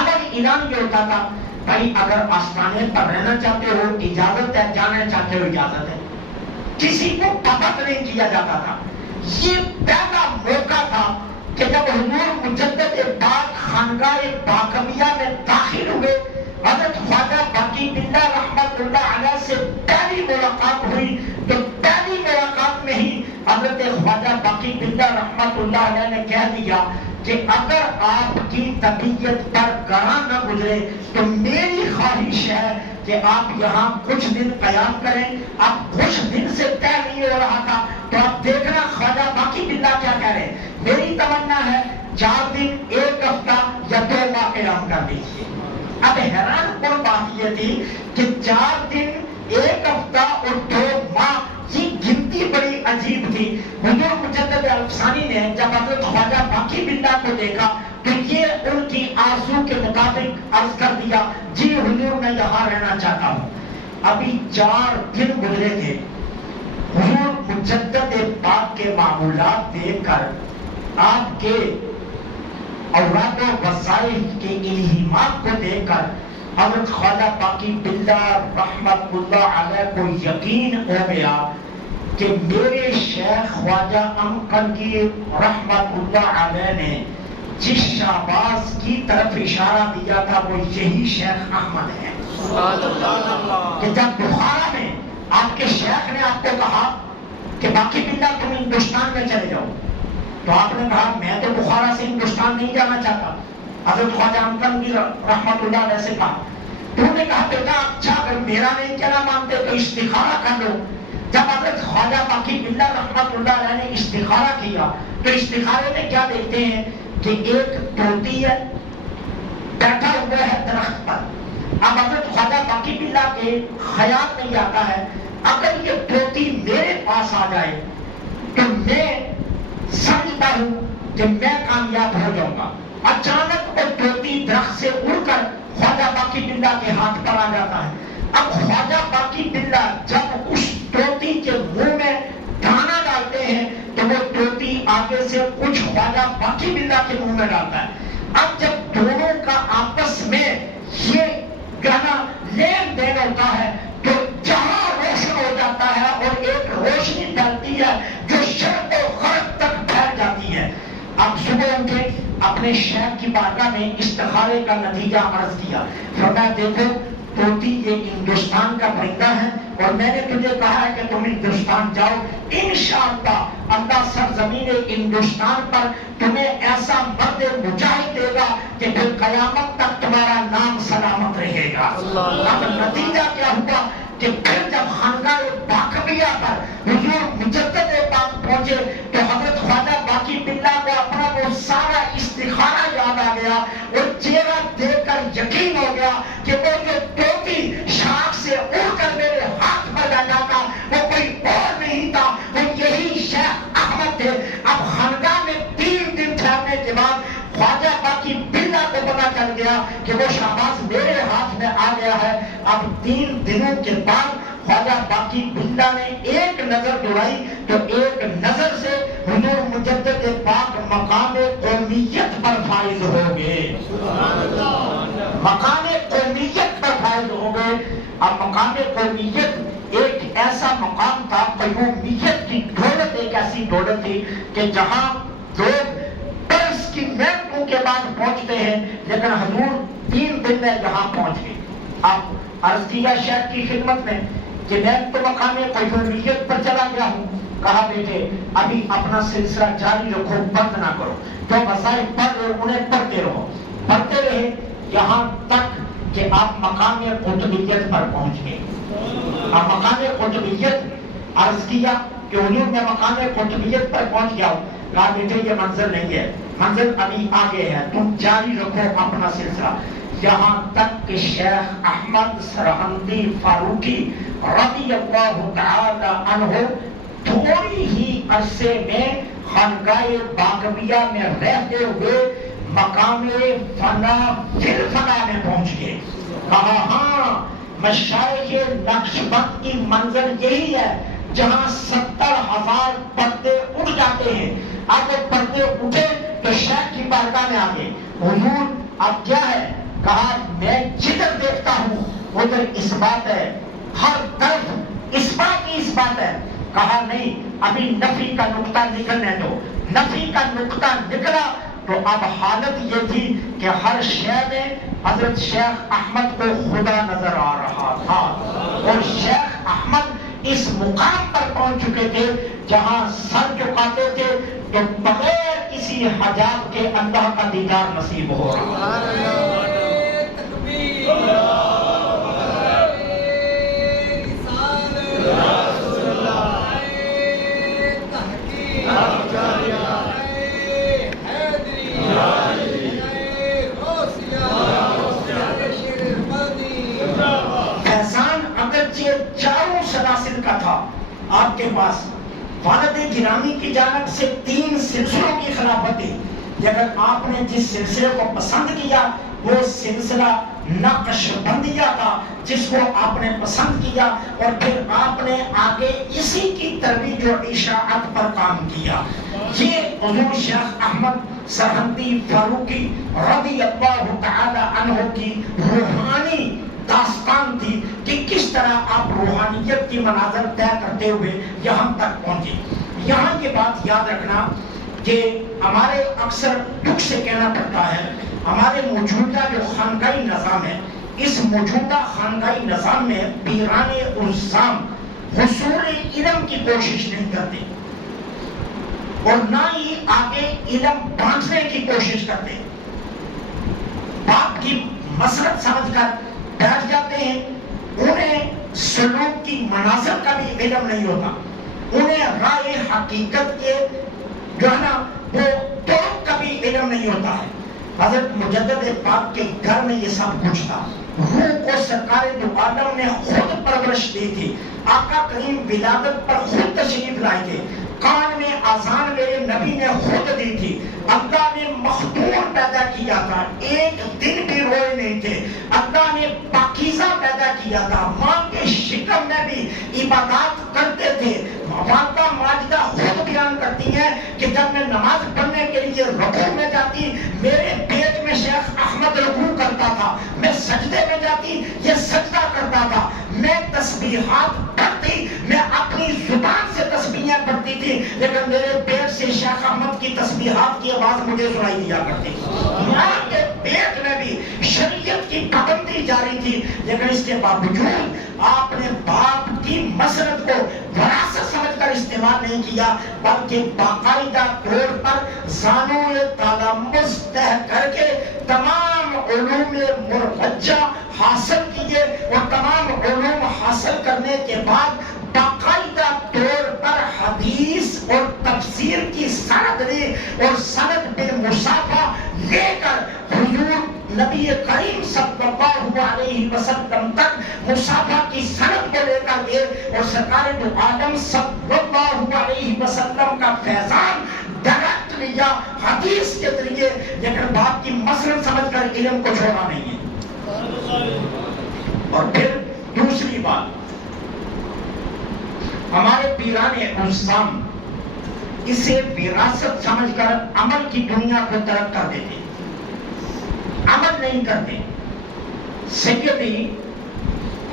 اگر اعلان یہ ہوتا تھا بھائی اگر آستانے پر رہنا چاہتے ہو اجازت ہے, جانا چاہتے ہو اجازت ہے, کسی کو پابند نہیں کیا جاتا تھا. یہ پہلا موقع تھا کہ جب حضور مجدد پاک خانقاہ باقویہ میں داخل ہوئے, حضرت خواجہ باقی باللہ رحمت اللہ علیہ سے پہلی ملاقات ہوئی. تو پہلی ملاقات میں ہی حضرت خواجہ باقی باللہ رحمت اللہ علیہ نے کہہ دیا کہ اگر آپ کی طبیعت پر گراں نہ گزرے تو میری خواہش ہے کہ آپ یہاں کچھ دن قیام کریں. اب کچھ دن سے طے نہیں ہو رہا تھا تو آپ دیکھنا خواجہ باقی باللہ کیا کہہ رہے ہیں. میری تمنا ہے 4 دن 1 ہفتہ یا 2 ماہ قیام کر دیجیے. اب حیران کن بات یہ تھی کہ 4 دن 1 ہفتہ اور 2 ماہ یہ گنتی بڑی عجیب تھی. حضور مجدد الفسانی نے جب حضرت خواجہ باقی باللہ کو دیکھا تو یہ ان کی آرزو کے مطابق عرض کر دیا جی حضور میں یہاں رہنا چاہتا ہوں. ابھی 4 دن گزرے تھے. حضور مجدد پاک کے معمولات دیکھ کر, آپ کے اوراد و وظائف کے انہمات کو دیکھ کر حضرت خواجہ باقی باللہ رحمت اللہ علیہ کو یقین ہو گیا کہ میرے شیخ خواجہ امقلگی رحمت اللہ علیہ نے جس شہباز کی طرف اشارہ دیا تھا وہ یہی شیخ احمد ہے. کہ جب بخارا میں آپ کے شیخ نے آپ کو کہا کہ باقی باللہ تم ہندوستان میں چلے جاؤ, تو آپ نے کہا میں تو بخارا سے ہندوستان نہیں جانا چاہتا. حضرت خواجہ امقلگی رحمت اللہ علیہ سے کہا, تو انہوں نے کہا بیٹا اچھا اگر میرا نہیں کہنا مانتے تو استخارہ کر لو. جب حضرت خواجہ باقی باللہ رحمت اللہ علیہ نے استخارہ کیا تو استخارے میں کیا دیکھتے ہیں کہ ایک طوطی ہے بیٹھا ہوا ہے درخت پر. اب حضرت خواجہ باقی باللہ کے خیال نہیں آتا ہے اگر یہ طوطی میرے پاس آ جائے تو میں سمجھتا ہوں کہ میں کامیاب ہو جاؤں گا. اچانک وہ طوطی درخت سے اڑ کر خواجہ باقی باللہ کے ہاتھ پر آ جاتا ہے. اب خواجہ باقی باللہ جب اس طوطی کے منہ میں دانا ڈالتے ہیں تو وہ طوطی آگے سے کچھ خواجہ باقی باللہ کے منہ میں ڈالتا ہے. اب جب دونوں کا آپس میں یہ گہنا لین دین ہوتا ہے تو جہاں روشن ہو جاتا ہے اور ایک روشنی ڈالتی ہے جو شرق و غرب تک پھیل جاتی ہے. اب صبح اٹھے اپنے شیخ کی بارگاہ میں استخارے کا نتیجہ عرض کیا. فرمایا دیکھو طوطی یہ ہندوستان کا پرندہ ہے اور میں نے تجھے کہا ہے کہ تم ہندوستان جاؤ, انشاءاللہ اللہ سرزمین ہندوستان پر تمہیں ایسا مرد مجاہد دے گا کہ پھر قیامت تک تمہارا نام سلامت رہے گا. اب نتیجہ کیا ہوا کہ پھر جب خانقاہ باقویہ پر حضور مجدد پاک پہنچے تو حضرت خواجہ باقی باللہ کو اپنا وہ سارا استخارہ یاد آ گیا اور چہرہ دیکھ کر یقین ہو گیا کہ وہ جو طوطی شاخ سے اڑ کر میرے ہاتھ پر بیٹھا تھا وہ کوئی اور نہیں تھا, وہ یہی شیخ احمد تھے. اب خانقاہ میں 3 دن ٹھہرنے کے بعد خواجہ باقی باللہ کو پتا چل گیا کہ وہ شہباز میرے ہاتھ میں آ گیا ہے. اب 3 دنوں کے بعد خواجہ باقی باللہ نے ایک نظر دوڑائی تو ایک نظر سے حضور مجدد پاک مقام قومیت پر فائز ہو گئے. مقام قومیت پر فائز ہو گئے. اب مقام قومیت ایک ایسا مقام تھا, قیومیت کی دولت ایک ایسی دولت تھی کہ جہاں لوگ برس کی محنتوں کے بعد پہنچتے ہیں, لیکن حضور 3 دن میں یہاں پہنچ گئے. اب عرض کیا شیخ کی خدمت میں کہ میں تو مقام قیومیت پر چلا گیا ہوں. کہا بیٹے ابھی اپنا سلسلہ جاری رکھو, بند نہ کرو, جو وظائف پڑھ رہے انہیں پڑھتے رہو. پڑھتے رہے یہاں تک کہ آپ مقام قطبیت پر پہنچ گئے. اب مقام قطبیت عرض کیا کہ حضور میں مقام قطبیت پر پہنچ گیا ہوں. کہا بیٹے یہ منظر نہیں ہے، منظر ابھی آگے ہے، تم جاری رکھو اپنا سلسلہ. یہاں تک کہ شیخ احمد سرہندی فاروقی رضی اللہ تعالی عنہ تھوڑی ہی عرصے میں خانقاہ باغویہ میں رہتے ہوئے مقام فنا فی الفنا میں پہنچ گئے. کہا ہاں مشائخ نقشبند کی منزل یہی ہے جہاں 70,000 پردے اٹھ جاتے ہیں. اگر پردے اٹھے تو شیخ کی بارگاہ میں آگے حضور اب کیا ہے؟ کہا میں جدھر دیکھتا ہوں ادھر اس بات ہے، ہر طرف اس بات کی اس بات ہے. کہا نہیں ابھی نفی کا نقطہ نکلنے دو. نفی کا نقطہ نکلا تو اب حالت یہ تھی کہ ہر شے میں حضرت شیخ احمد کو خدا نظر آ رہا تھا، اور شیخ احمد اس مقام پر پہنچ چکے تھے جہاں سر جھکاتے تھے تو بغیر کسی حجاب کے اللہ کا دیدار نصیب ہو رہا. چاروں سلاسل کا تھا آپ کے پاس. والد گرامی کی جانب سے 3 سلسلوں کی خلافت تھی. اگر آپ نے جس سلسلے کو پسند کیا وہ سلسلہ نقشبندیہ تھا جس کو آپ نے پسند کیا، اور پھر آپ نے آگے اسی کی ترویج و اشاعت پر کام کیا. یہ حضور شیخ احمد سرہندی فاروقی رضی اللہ تعالی عنہ کی روحانی داستان تھی کہ کس طرح آپ روحانیت کی مناظر طے کرتے ہوئے یہاں تک پہنچے. یہاں یہ بات یاد رکھنا کہ ہمارے اکثر دکھ سے کہنا پڑتا ہے ہمارے موجودہ جو خانقاہی نظام ہے، اس موجودہ خانقاہی نظام میں پیران الزام حصول علم کی کوشش نہیں کرتے اور نہ ہی آگے علم بانٹنے کی کوشش کرتے. بات کی مسلط سمجھ کر بیٹھ جاتے ہیں. انہیں سلوک کی مناظر کا بھی علم نہیں ہوتا، انہیں رائے حقیقت کے جو ہے نا وہ طرق کا بھی علم نہیں ہوتا ہے. حضرت مجدد پاک کے گھر میں یہ سب کچھ تھا. روح کو سرکار دو عالم نے خود پرورش دی تھی. آقا کریم ولادت پر خود تشریف لائے تھے. کان میں اذان میرے نبی نے خود دی تھی. اللہ نے مخدوم پیدا کیا تھا، ایک دن بھی روئے نہیں تھے. اللہ نے پاکیزہ پیدا کیا تھا، ماں کے شکم میں بھی عبادات کرتے تھے. والدہ ماجدہ خود بیان کرتی ہیں کہ جب میں نماز پڑھنے کے لیے رکوع میں جاتی میرے پیٹ میں شیخ احمد رکوع کرتا تھا، میں سجدے میں جاتی یہ سجدہ کرتا تھا، میں تسبیحات پڑھتی، میں اپنی زبان سے تسبیحیں پڑھتی تھی لیکن میرے پیٹ سے شیخ احمد کی تسبیحات کی آواز مجھے سنائی دیا کرتی. ماں کے پیٹ میں بھی شریعت کی پابندی جاری تھی لیکن اس کے باوجود آپ نے باپ کی مسرت کو وراثت سمجھ کر استعمال نہیں کیا بلکہ باقاعدہ طور پر زانو تلمس طے کر کے تمام علوم مرجع حاصل کیے اور تمام علوم حاصل کرنے کے بعد باقاعدہ طور پر حدیث اور تفسیر کی سند لی اور سند بالمصافہ لے کر حضور نبی کریم صلی اللہ علیہ وسلم تک مصافہ کی سند کو لے کر گئے اور سرکار دو عالم صلی اللہ علیہ وسلم کا فیضان ڈائریکٹ لیا حدیث کے ذریعے لیکن باپ کی مسلط سمجھ کر علم کو چھوڑا نہیں ہے. اور پھر دوسری بات ہمارے پیران الزام اسے وراثت سمجھ کر عمل کی دنیا کو ترک کر دیتے، عمل نہیں کرتے. سیدی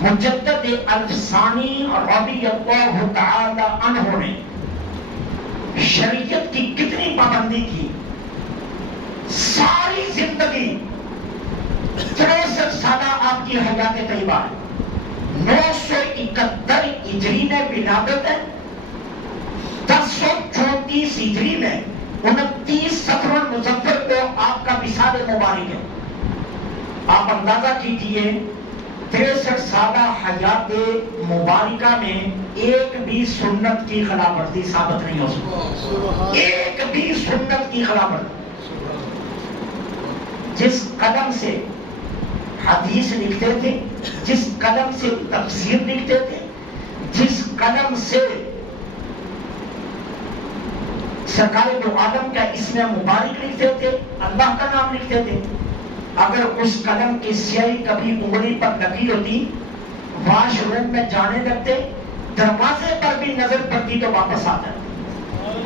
مجدد الفسانی رضی اللہ تعالی عنہ نے شریعت کی کتنی پابندی کی. ساری زندگی 63 سالہ آپ کی حیات طیبہ 971 ہجری میں ولادت ہے، 1034 ہجری میں 29 صفر المظفر کو آپ کا وصال مبارک ہے. آپ اندازہ کیجئے 63 سالہ حیات مبارکہ میں ایک بھی سنت کی خلاف ورزی ثابت نہیں ہو سکتی، ایک بھی سنت کی خلاف ورزی۔ جس قلم سے حدیث لکھتے تھے، جس قلم سے تفسیر لکھتے تھے، جس قلم سے سرکار دو عالم کا اسم مبارک لکھتے تھے، اللہ کا نام لکھتے تھے، اگر اس قلم کی سیاہی کبھی انگلی پر لگی ہوتی، واش روم میں جانے لگتے، دروازے پر بھی نظر پڑتی تو واپس آتا،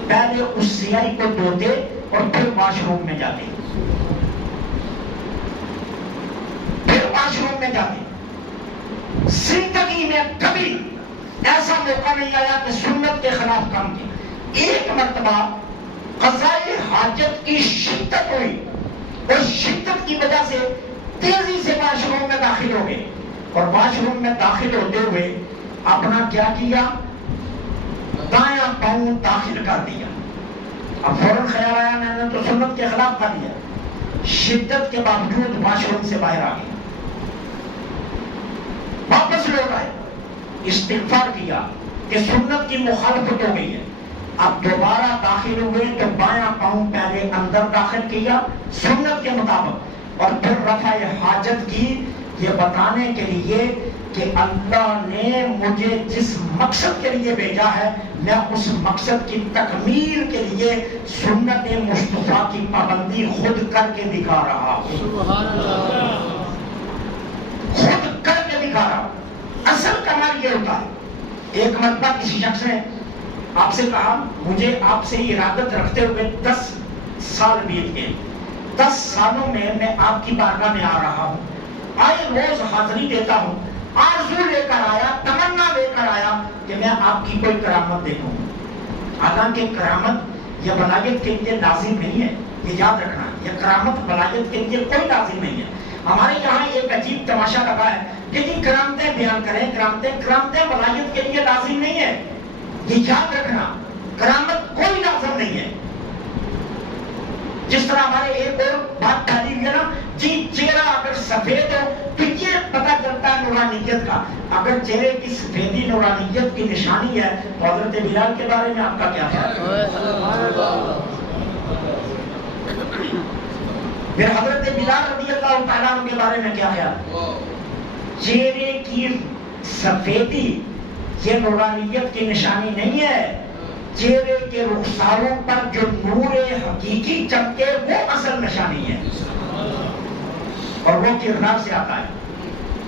پہلے اس سیاہی کو دھوتے اور پھر واش روم میں جاتے، پھر واش روم میں جاتے۔ زندگی میں کبھی ایسا موقع نہیں آیا کہ سنت کے خلاف کام کیا۔ ایک مرتبہ قضائے حاجت کی شدت ہوئی اور شدت کی وجہ سے تیزی سے واش روم میں داخل ہو گئے، اور واش روم میں داخل ہوتے ہوئے اپنا کیا کیا؟ دایاں پاؤں داخل کر دیا۔ اب فوراً خیال آیا میں نے تو سنت کے خلاف کر دیا، شدت کے باوجود واش روم سے باہر آ گیا، واپس لوٹ آئے، استغفار کیا کہ سنت کی مخالفت ہو گئی ہے۔ اب دوبارہ داخل ہوئے تو بایاں پاؤں پہلے اندر داخل کیا سنت کے مطابق، اور پھر رفع حاجت کی، یہ بتانے کے لیے کہ اللہ نے مجھے جس مقصد کے لیے بھیجا ہے میں اس مقصد کی تکمیل کے لیے سنت مصطفیٰ کی پابندی خود کر کے دکھا رہا ہوں، سبحان اللہ، خود کر کے دکھا رہا ہوں۔ اصل کمال یہ ہوتا ہے، ایک مرتبہ کسی شخص نے آپ سے کہا مجھے آپ سے ارادت رکھتے ہوئے 10 سال بیت گئے، 10 سالوں میں آپ کی بارگاہ میں آ رہا ہوں، آئے روز حاضری دیتا ہوں، آرزو لے کر آیا، تمنا لے کر آیا کہ میں آپ کی کوئی کرامت دیکھوں، حالانکہ کرامت یا ولایت کے لیے لازم نہیں ہے، یہ یاد رکھنا، یہ کرامت ولایت کے لیے کوئی لازم نہیں ہے۔ ہمارے یہاں ایک عجیب تماشا لگا ہے کہ جی کرامتیں بیان کریں، کرامتیں ولایت کے لیے لازم نہیں ہے، یہ یاد رکھنا، کرامت کوئی لازم نہیں ہے۔ جس طرح ہمارے ایک اور بات پھیلی ہوئی ہے نا، جی چہرہ اگر سفید ہو تو یہ پتہ چلتا ہے نورانیت کا، اگر چہرے کی سفیدی نورانیت کی نشانی ہے تو حضرت بلال کے بارے میں آپ کا کیا خیال ہے؟ پھر حضرت بلال رضی اللہ تعالیٰ عنہ کے بارے میں کیا خیال؟ چہرے کی سفیدی یہ نورانیت کی نشانی نہیں ہے، چہرے کے رخساروں پر جو نور حقیقی چمکے وہ اصل نشانی ہے، اور وہ کردار سے آتا ہے۔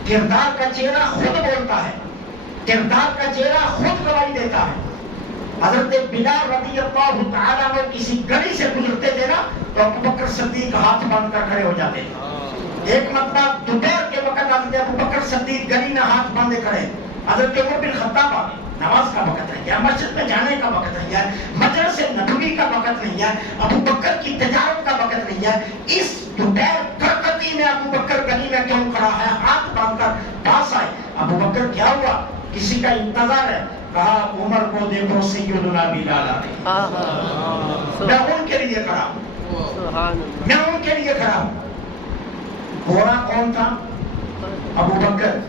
کردار کا چہرہ خود بولتا ہے، کردار کا چہرہ خود گواہی دیتا ہے۔ حضرت بلال رضی اللہ تعالیٰ عنہ کسی گلی سے گزرتے تھے نا تو ابوبکر صدیق ہاتھ باندھ کر کھڑے ہو جاتے تھے۔ ایک مرتبہ دوپہر کے وقت حضرت ابوبکر صدیق گلی میں ہاتھ باندھے کھڑے، حضرت عمر بن خطاب آ گئے، نماز کا وقت نہیں ہے، مسجد میں جانے کا وقت نہیں ہے، مجلس نبوی کا وقت نہیں ہے، ابو بکر کی تجارت کا وقت نہیں ہے، اس دوپہر کرکتی میں ابو بکر گلی میں کیوں کھڑا ہے؟ ہاتھ باندھ کر پاس آئے۔ ابو بکر کیا ہوا؟ کسی کا انتظار ہے؟ کہا عمر کو دیکھو سیدنا بلال آ رہے، میں ان کے لیے کھڑا ہوں، میں ان کے لیے کھڑا ہوں۔ گورا کون تھا؟ ابو بکر۔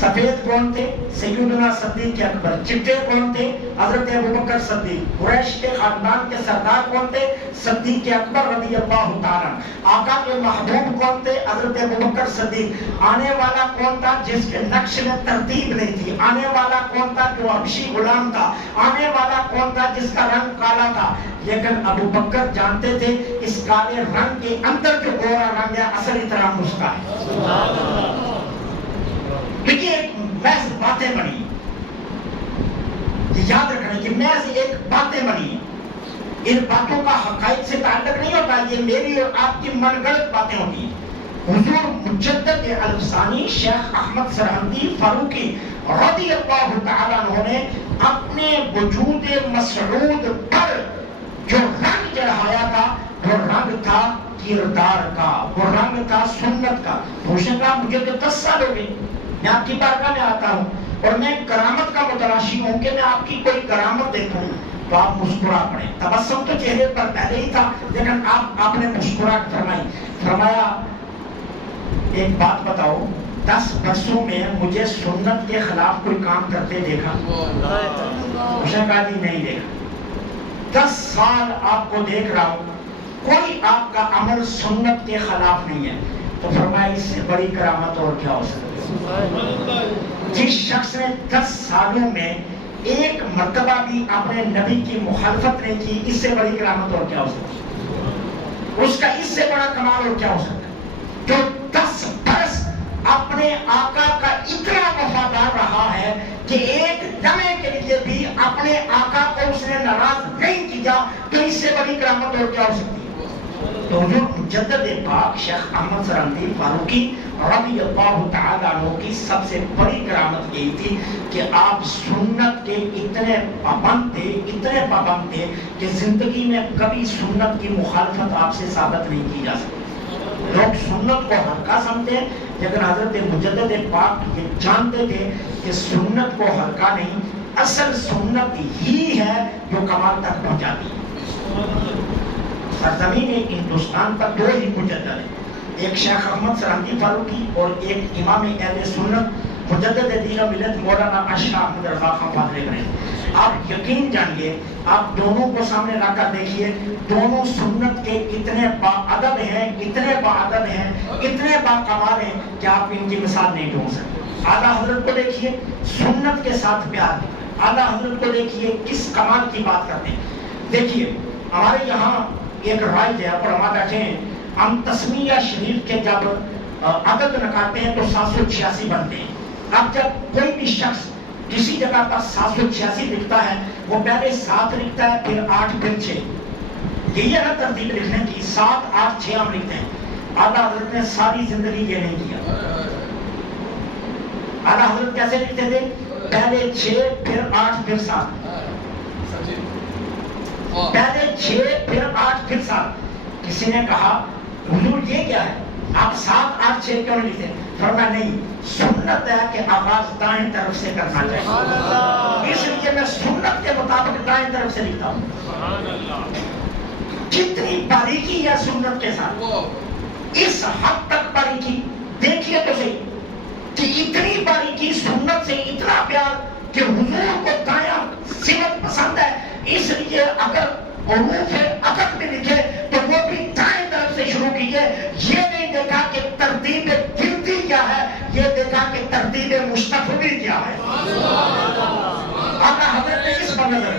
سفید کون تھے؟ سیدنا صدیق اکبر۔ چٹے کون تھے؟ حضرت ابوبکر صدیق۔ قریش کے خاندان کے سردار کون تھے؟ صدیق اکبر رضی اللہ تعالیٰ۔ آقا کے محبوب کون تھے؟ حضرت ابوبکر صدیق۔ آنے والا کون تھا جس کے نقش میں ترتیب نہیں تھی؟ آنے والا کون تھا جو حبشی غلام تھا؟ آنے والا کون تھا جس کا رنگ کالا تھا؟ لیکن ابوبکر جانتے تھے اس کالے رنگ کے اندر جو گورا رنگ ہے اصل احترام اس کا ہے۔ دیکھیے ایک محض باتیں بنی، یہ یاد رکھنا کہ محض ایک باتیں بنی، ان باتوں کا حقائق سے تعلق نہیں ہوتا، یہ میری اور آپ کی من گڑت باتیں ہوتی ہیں۔ حضور مجدد الفسانی شیخ احمد سرہندی فاروقی رضی اللہ تعالیٰ عنہ نے اپنے وجود مسعود پر جو رنگ چڑھایا تھا وہ رنگ تھا کردار کا، وہ رنگ تھا سنت کا۔ روشن کا مجھے تو 10 سال ہو گئے، میں آپ کی بارگاہ میں آتا ہوں اور میں کرامت کا متلاشی ہوں کہ میں آپ کی کوئی کرامت دیکھوں تو آپ مسکرا پڑے۔ تبسم تو چہرے پر پہلے ہی تھا لیکن آپ نے مسکراہٹ فرمائی، فرمایا ایک بات بتاؤ 10 برسوں میں مجھے سنت کے خلاف کوئی کام کرتے دیکھا؟ اس نے کہا جی نہیں دیکھا۔ 10 سال آپ کو دیکھ رہا ہوں، کوئی آپ کا عمل سنت کے خلاف نہیں ہے۔ تو فرمایا اس سے بڑی کرامت اور کیا ہو سکتی ہے؟ جس شخص نے 10 سالوں میں ایک مرتبہ بھی اپنے نبی کی مخالفت نہیں کی، اس سے بڑی کرامت اور کیا ہو سکتی ہے؟ اس کا اس سے بڑا کمال اور کیا ہو سکتا ہے؟ جو 10 برس اپنے آقا کا اتنا وفادار رہا ہے کہ ایک دمے کے لیے بھی اپنے آقا کو اس نے ناراض نہیں کیا، تو اس سے بڑی کرامت اور کیا ہو سکتی ہے؟ تو حضور مجدد پاک شیخ احمد سرہندی فاروقی رضی اللہ تعالی عنہ کی سب سے بڑی کرامت یہی تھی کہ آپ سنت کے اتنے پابند تھے کہ زندگی میں کبھی سنت کی مخالفت آپ سے ثابت نہیں کی جا سکتی۔ لوگ سنت کو ہلکا سمجھتے ہیں، لیکن حضرت مجدد پاک یہ جانتے تھے کہ سنت کو ہلکا نہیں، اصل سنت ہی ہے جو کمال تک پہنچاتی ہے۔ سرزمین ہندوستان پر 2 ہی مجدد ہیں، ایک شیخ احمد سرہندی فاروقی اور ایک امام اہل سنت مجدد دیگر ملت مولانا اشرف احمد رضا خان فاضل گنج۔ آپ یقین جانیے، آپ دونوں کو سامنے رکھ کر دیکھیے، دونوں سنت کے اتنے باادب ہیں، اتنے باادب ہیں، اتنے باکمال ہیں کہ آپ ان کی مثال نہیں ڈھونڈ سکتے۔ اعلیٰ حضرت کو دیکھیے، سنت کے ساتھ پیار، اعلیٰ حضرت کو دیکھیے کس کمال کی بات کرتے ہیں۔ دیکھیے ہمارے یہاں ایک رائج ہے، علماء بیٹھے ہیں، ہم تسمیہ شریف کے جب عدد نکالتے ہیں تو 786 بنتے ہیں۔ اب جب کوئی بھی شخص کسی جگہ پر 786 لکھتا ہے، وہ پہلے 7 لکھتا ہے، پھر 8، پھر 6۔ یہی ہے نا ترتیب لکھنے کی، 7، 8، 6 ہم لکھتے ہیں۔ اعلیٰ حضرت نے ساری زندگی یہ نہیں کیا۔ اعلیٰ حضرت کیسے لکھتے تھے؟ پہلے 6، پھر 8، پھر 7، پہلے 6، پھر 8، پھر 7۔ کسی نے کہا حضور یہ کیا ہے، آپ 7، 8، 6 کیوں لکھتے ہیں؟ فرمایا نہیں، سنت ہے کہ آغاز دائیں طرف سے کرنا چاہیے، اس لیے میں سنت کے مطابق دائیں طرف سے لکھتا ہوں۔ جتنی باریکی ہے سنت کے ساتھ، اس حد تک باریکی دیکھیے تو صحیح کہ اتنی باریکی سنت سے، اتنا پیار کہ حضور کو دایاں سمت پسند ہے، اس لیے اگر حروف عقد میں لکھے تو وہ بھی دائیں طرف سے شروع کیجئے۔ یہ نہیں دیکھا کہ ترتیب گنتی کیا ہے، یہ دیکھا کہ ترتیب مستفیض کیا ہے۔ آقا حضرت نے اس پر نظر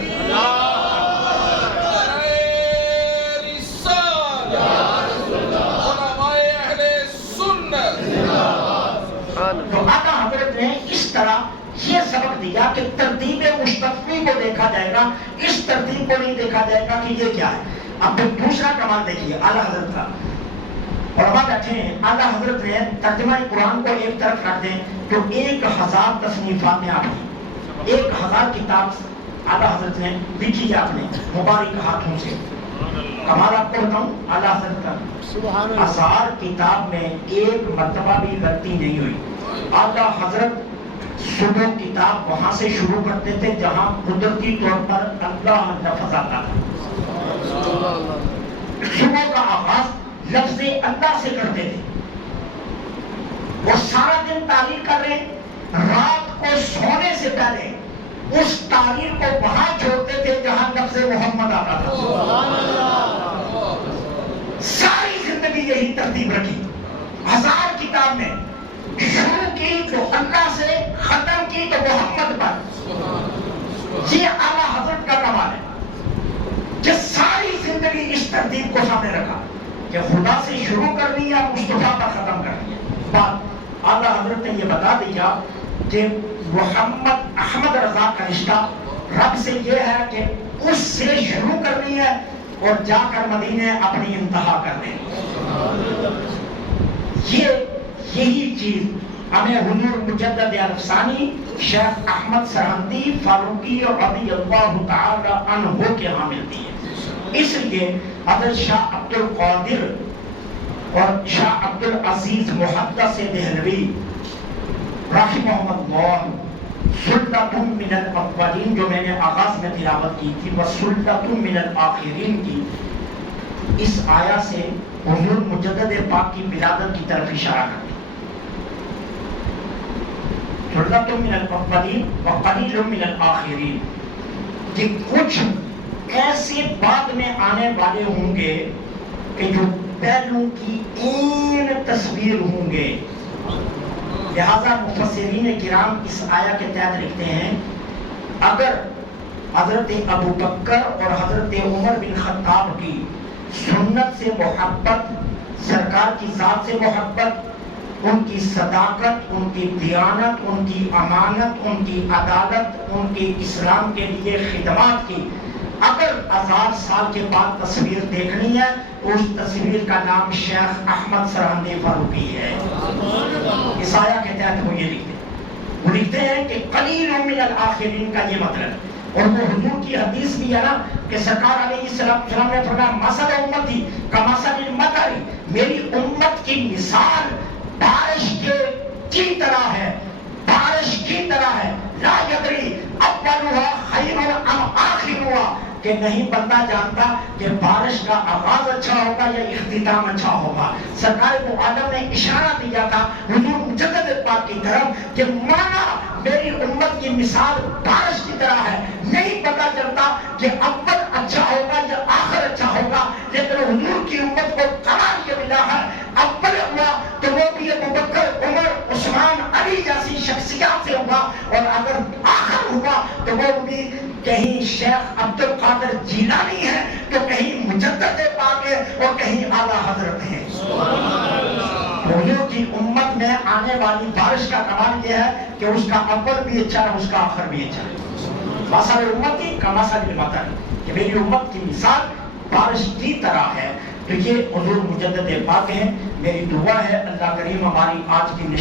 تو آقا حضرت نے اس طرح یہ سبق دیا کہ ترتیب مستفی کو دیکھا جائے گا، اس ترتیب کو نہیں دیکھا جائے گا کہ یہ کیا ہے۔ اب پھر دوسرا کمال دیکھیے اعلیٰ حضرت کا، علماء بیٹھے ہیں، اعلیٰ حضرت نے ترجمہ قرآن کو ایک طرف رکھ دیں تو 1000 تصنیفات میں آپ ہیں، 1000 کتاب اعلیٰ حضرت نے لکھی ہے اپنے مبارک ہاتھوں سے۔ کمال آپ کو بتاؤں اعلیٰ حضرت کا، 1000 کتاب میں ایک مرتبہ بھی غلطی نہیں ہوئی۔ اعلیٰ حضرت صبح کتاب وہاں سے شروع کرتے تھے جہاں قدرتی طور پر اللہ لفظ آتا تھا۔ صبح کا آغاز لفظ اللہ سے کرتے تھے، وہ سارا دن تعلیم کر رہے، رات کو سونے سے پہلے اس تعلیم کو وہاں چھوڑتے تھے جہاں لفظ محمد آتا تھا۔ ساری زندگی یہی ترتیب رکھی، 1000 کتاب میں شروع کی تو اللہ سے، ختم کی تو محمد پر۔ یہ اعلیٰ حضرت کا کمال ہے کہ ساری زندگی اس ترتیب کو سامنے رکھا کہ خدا سے شروع کرنی ہے، مصطفیٰ پر ختم کرنی ہے۔ بات اعلیٰ حضرت نے یہ بتا دیا کہ محمد احمد رضا کا رشتہ رب سے یہ ہے کہ اس سے شروع کرنی ہے اور جا کر مدینے اپنی انتہا کرنے۔ یہی چیز ہمیں حضور مجدد عرفانی شیخ احمد سرہندی فاروقی رضی اللہ تعالی عنہ کے ہاں ملتی ہے۔ اس لیے حضرت شاہ عبد القادر اور شاہ عبد العزیز محدث دہلوی رحمہ اللہ، سلطۃ من الاولین جو میں نے آغاز میں تلاوت کی تھی، وسلطۃ من الآخرین کی، اس آیا سے حضور مجدد پاک کی ولادت کی طرف اشارہ کرتی۔ ثلۃ من الاولین وقلیل من الآخرین، کہ کچھ ایسے بعد میں آنے والے ہوں گے کہ جو پہلوں کی این تصویر ہوں گے۔ لہذا مفسرین کرام اس آیہ کے تحت لکھتے ہیں اگر حضرت ابو بکر اور حضرت عمر بن خطاب کی سنت سے محبت، سرکار کی ذات سے محبت، ان کی صداقت، ان کی دیانت، ان کی امانت، ان کی عدالت، ان کی اسلام کے لیے خدمات کی اگر 1000 سال کے بعد تصویر دیکھنی ہے، اس تصویر کا نام شیخ احمد سرہندی فاروقی ہے۔ اس آیہ کے تحت وہ یہ لکھتے ہیں، وہ لکھتے ہیں کہ قلیل من الآخرین کا یہ مطلب، اور وہ حضور کی حدیث بھی ہے نا کہ سرکار علیہ السلام نے فرمایا مثل امتی کمثل المطر، میری امت کی مثال بارش کی طرح ہے، بارش کی طرح ہے، لا یدری اولها خیر ام آخرها، کہ نہیں بندہ جانتا کہ بارش کا آغاز اچھا ہوگا یا اختتام اچھا ہوگا۔ سرکار کو عالم نے اشارہ دیا تھا حضور مجدد پاک کی طرف کہ مانا میری امت کی مثال بارش کی طرح ہے، نہیں پتا چلتا کہ اول اچھا ہوگا یا آخر اچھا ہوگا، لیکن حضور کی امت کو قرار یہ ملا ہے اول ہوا تو وہ بھی ابو بکر، عمر، عثمان، علی جیسی شخصیات سے ہوا، اور اگر آخر ہوا تو وہ بھی کہیں شیخ عبد القادر جیلانی ہے تو کہیں مجدد پاک ہے اور کہیں اعلیٰ حضرت ہے۔ حضور کی امت میں آنے والی بارش کا کمال یہ ہے کہ اس کا اول بھی اچھا ہے، اس کا آخر بھی اچھا ہے۔ مثل امتی کمثل المطر، کہ میری امت کی مثال بارش کی طرح ہے۔ تو یہ حضور مجدد پاک ہیں۔ میری دعا ہے اللہ کریم ہماری آج کی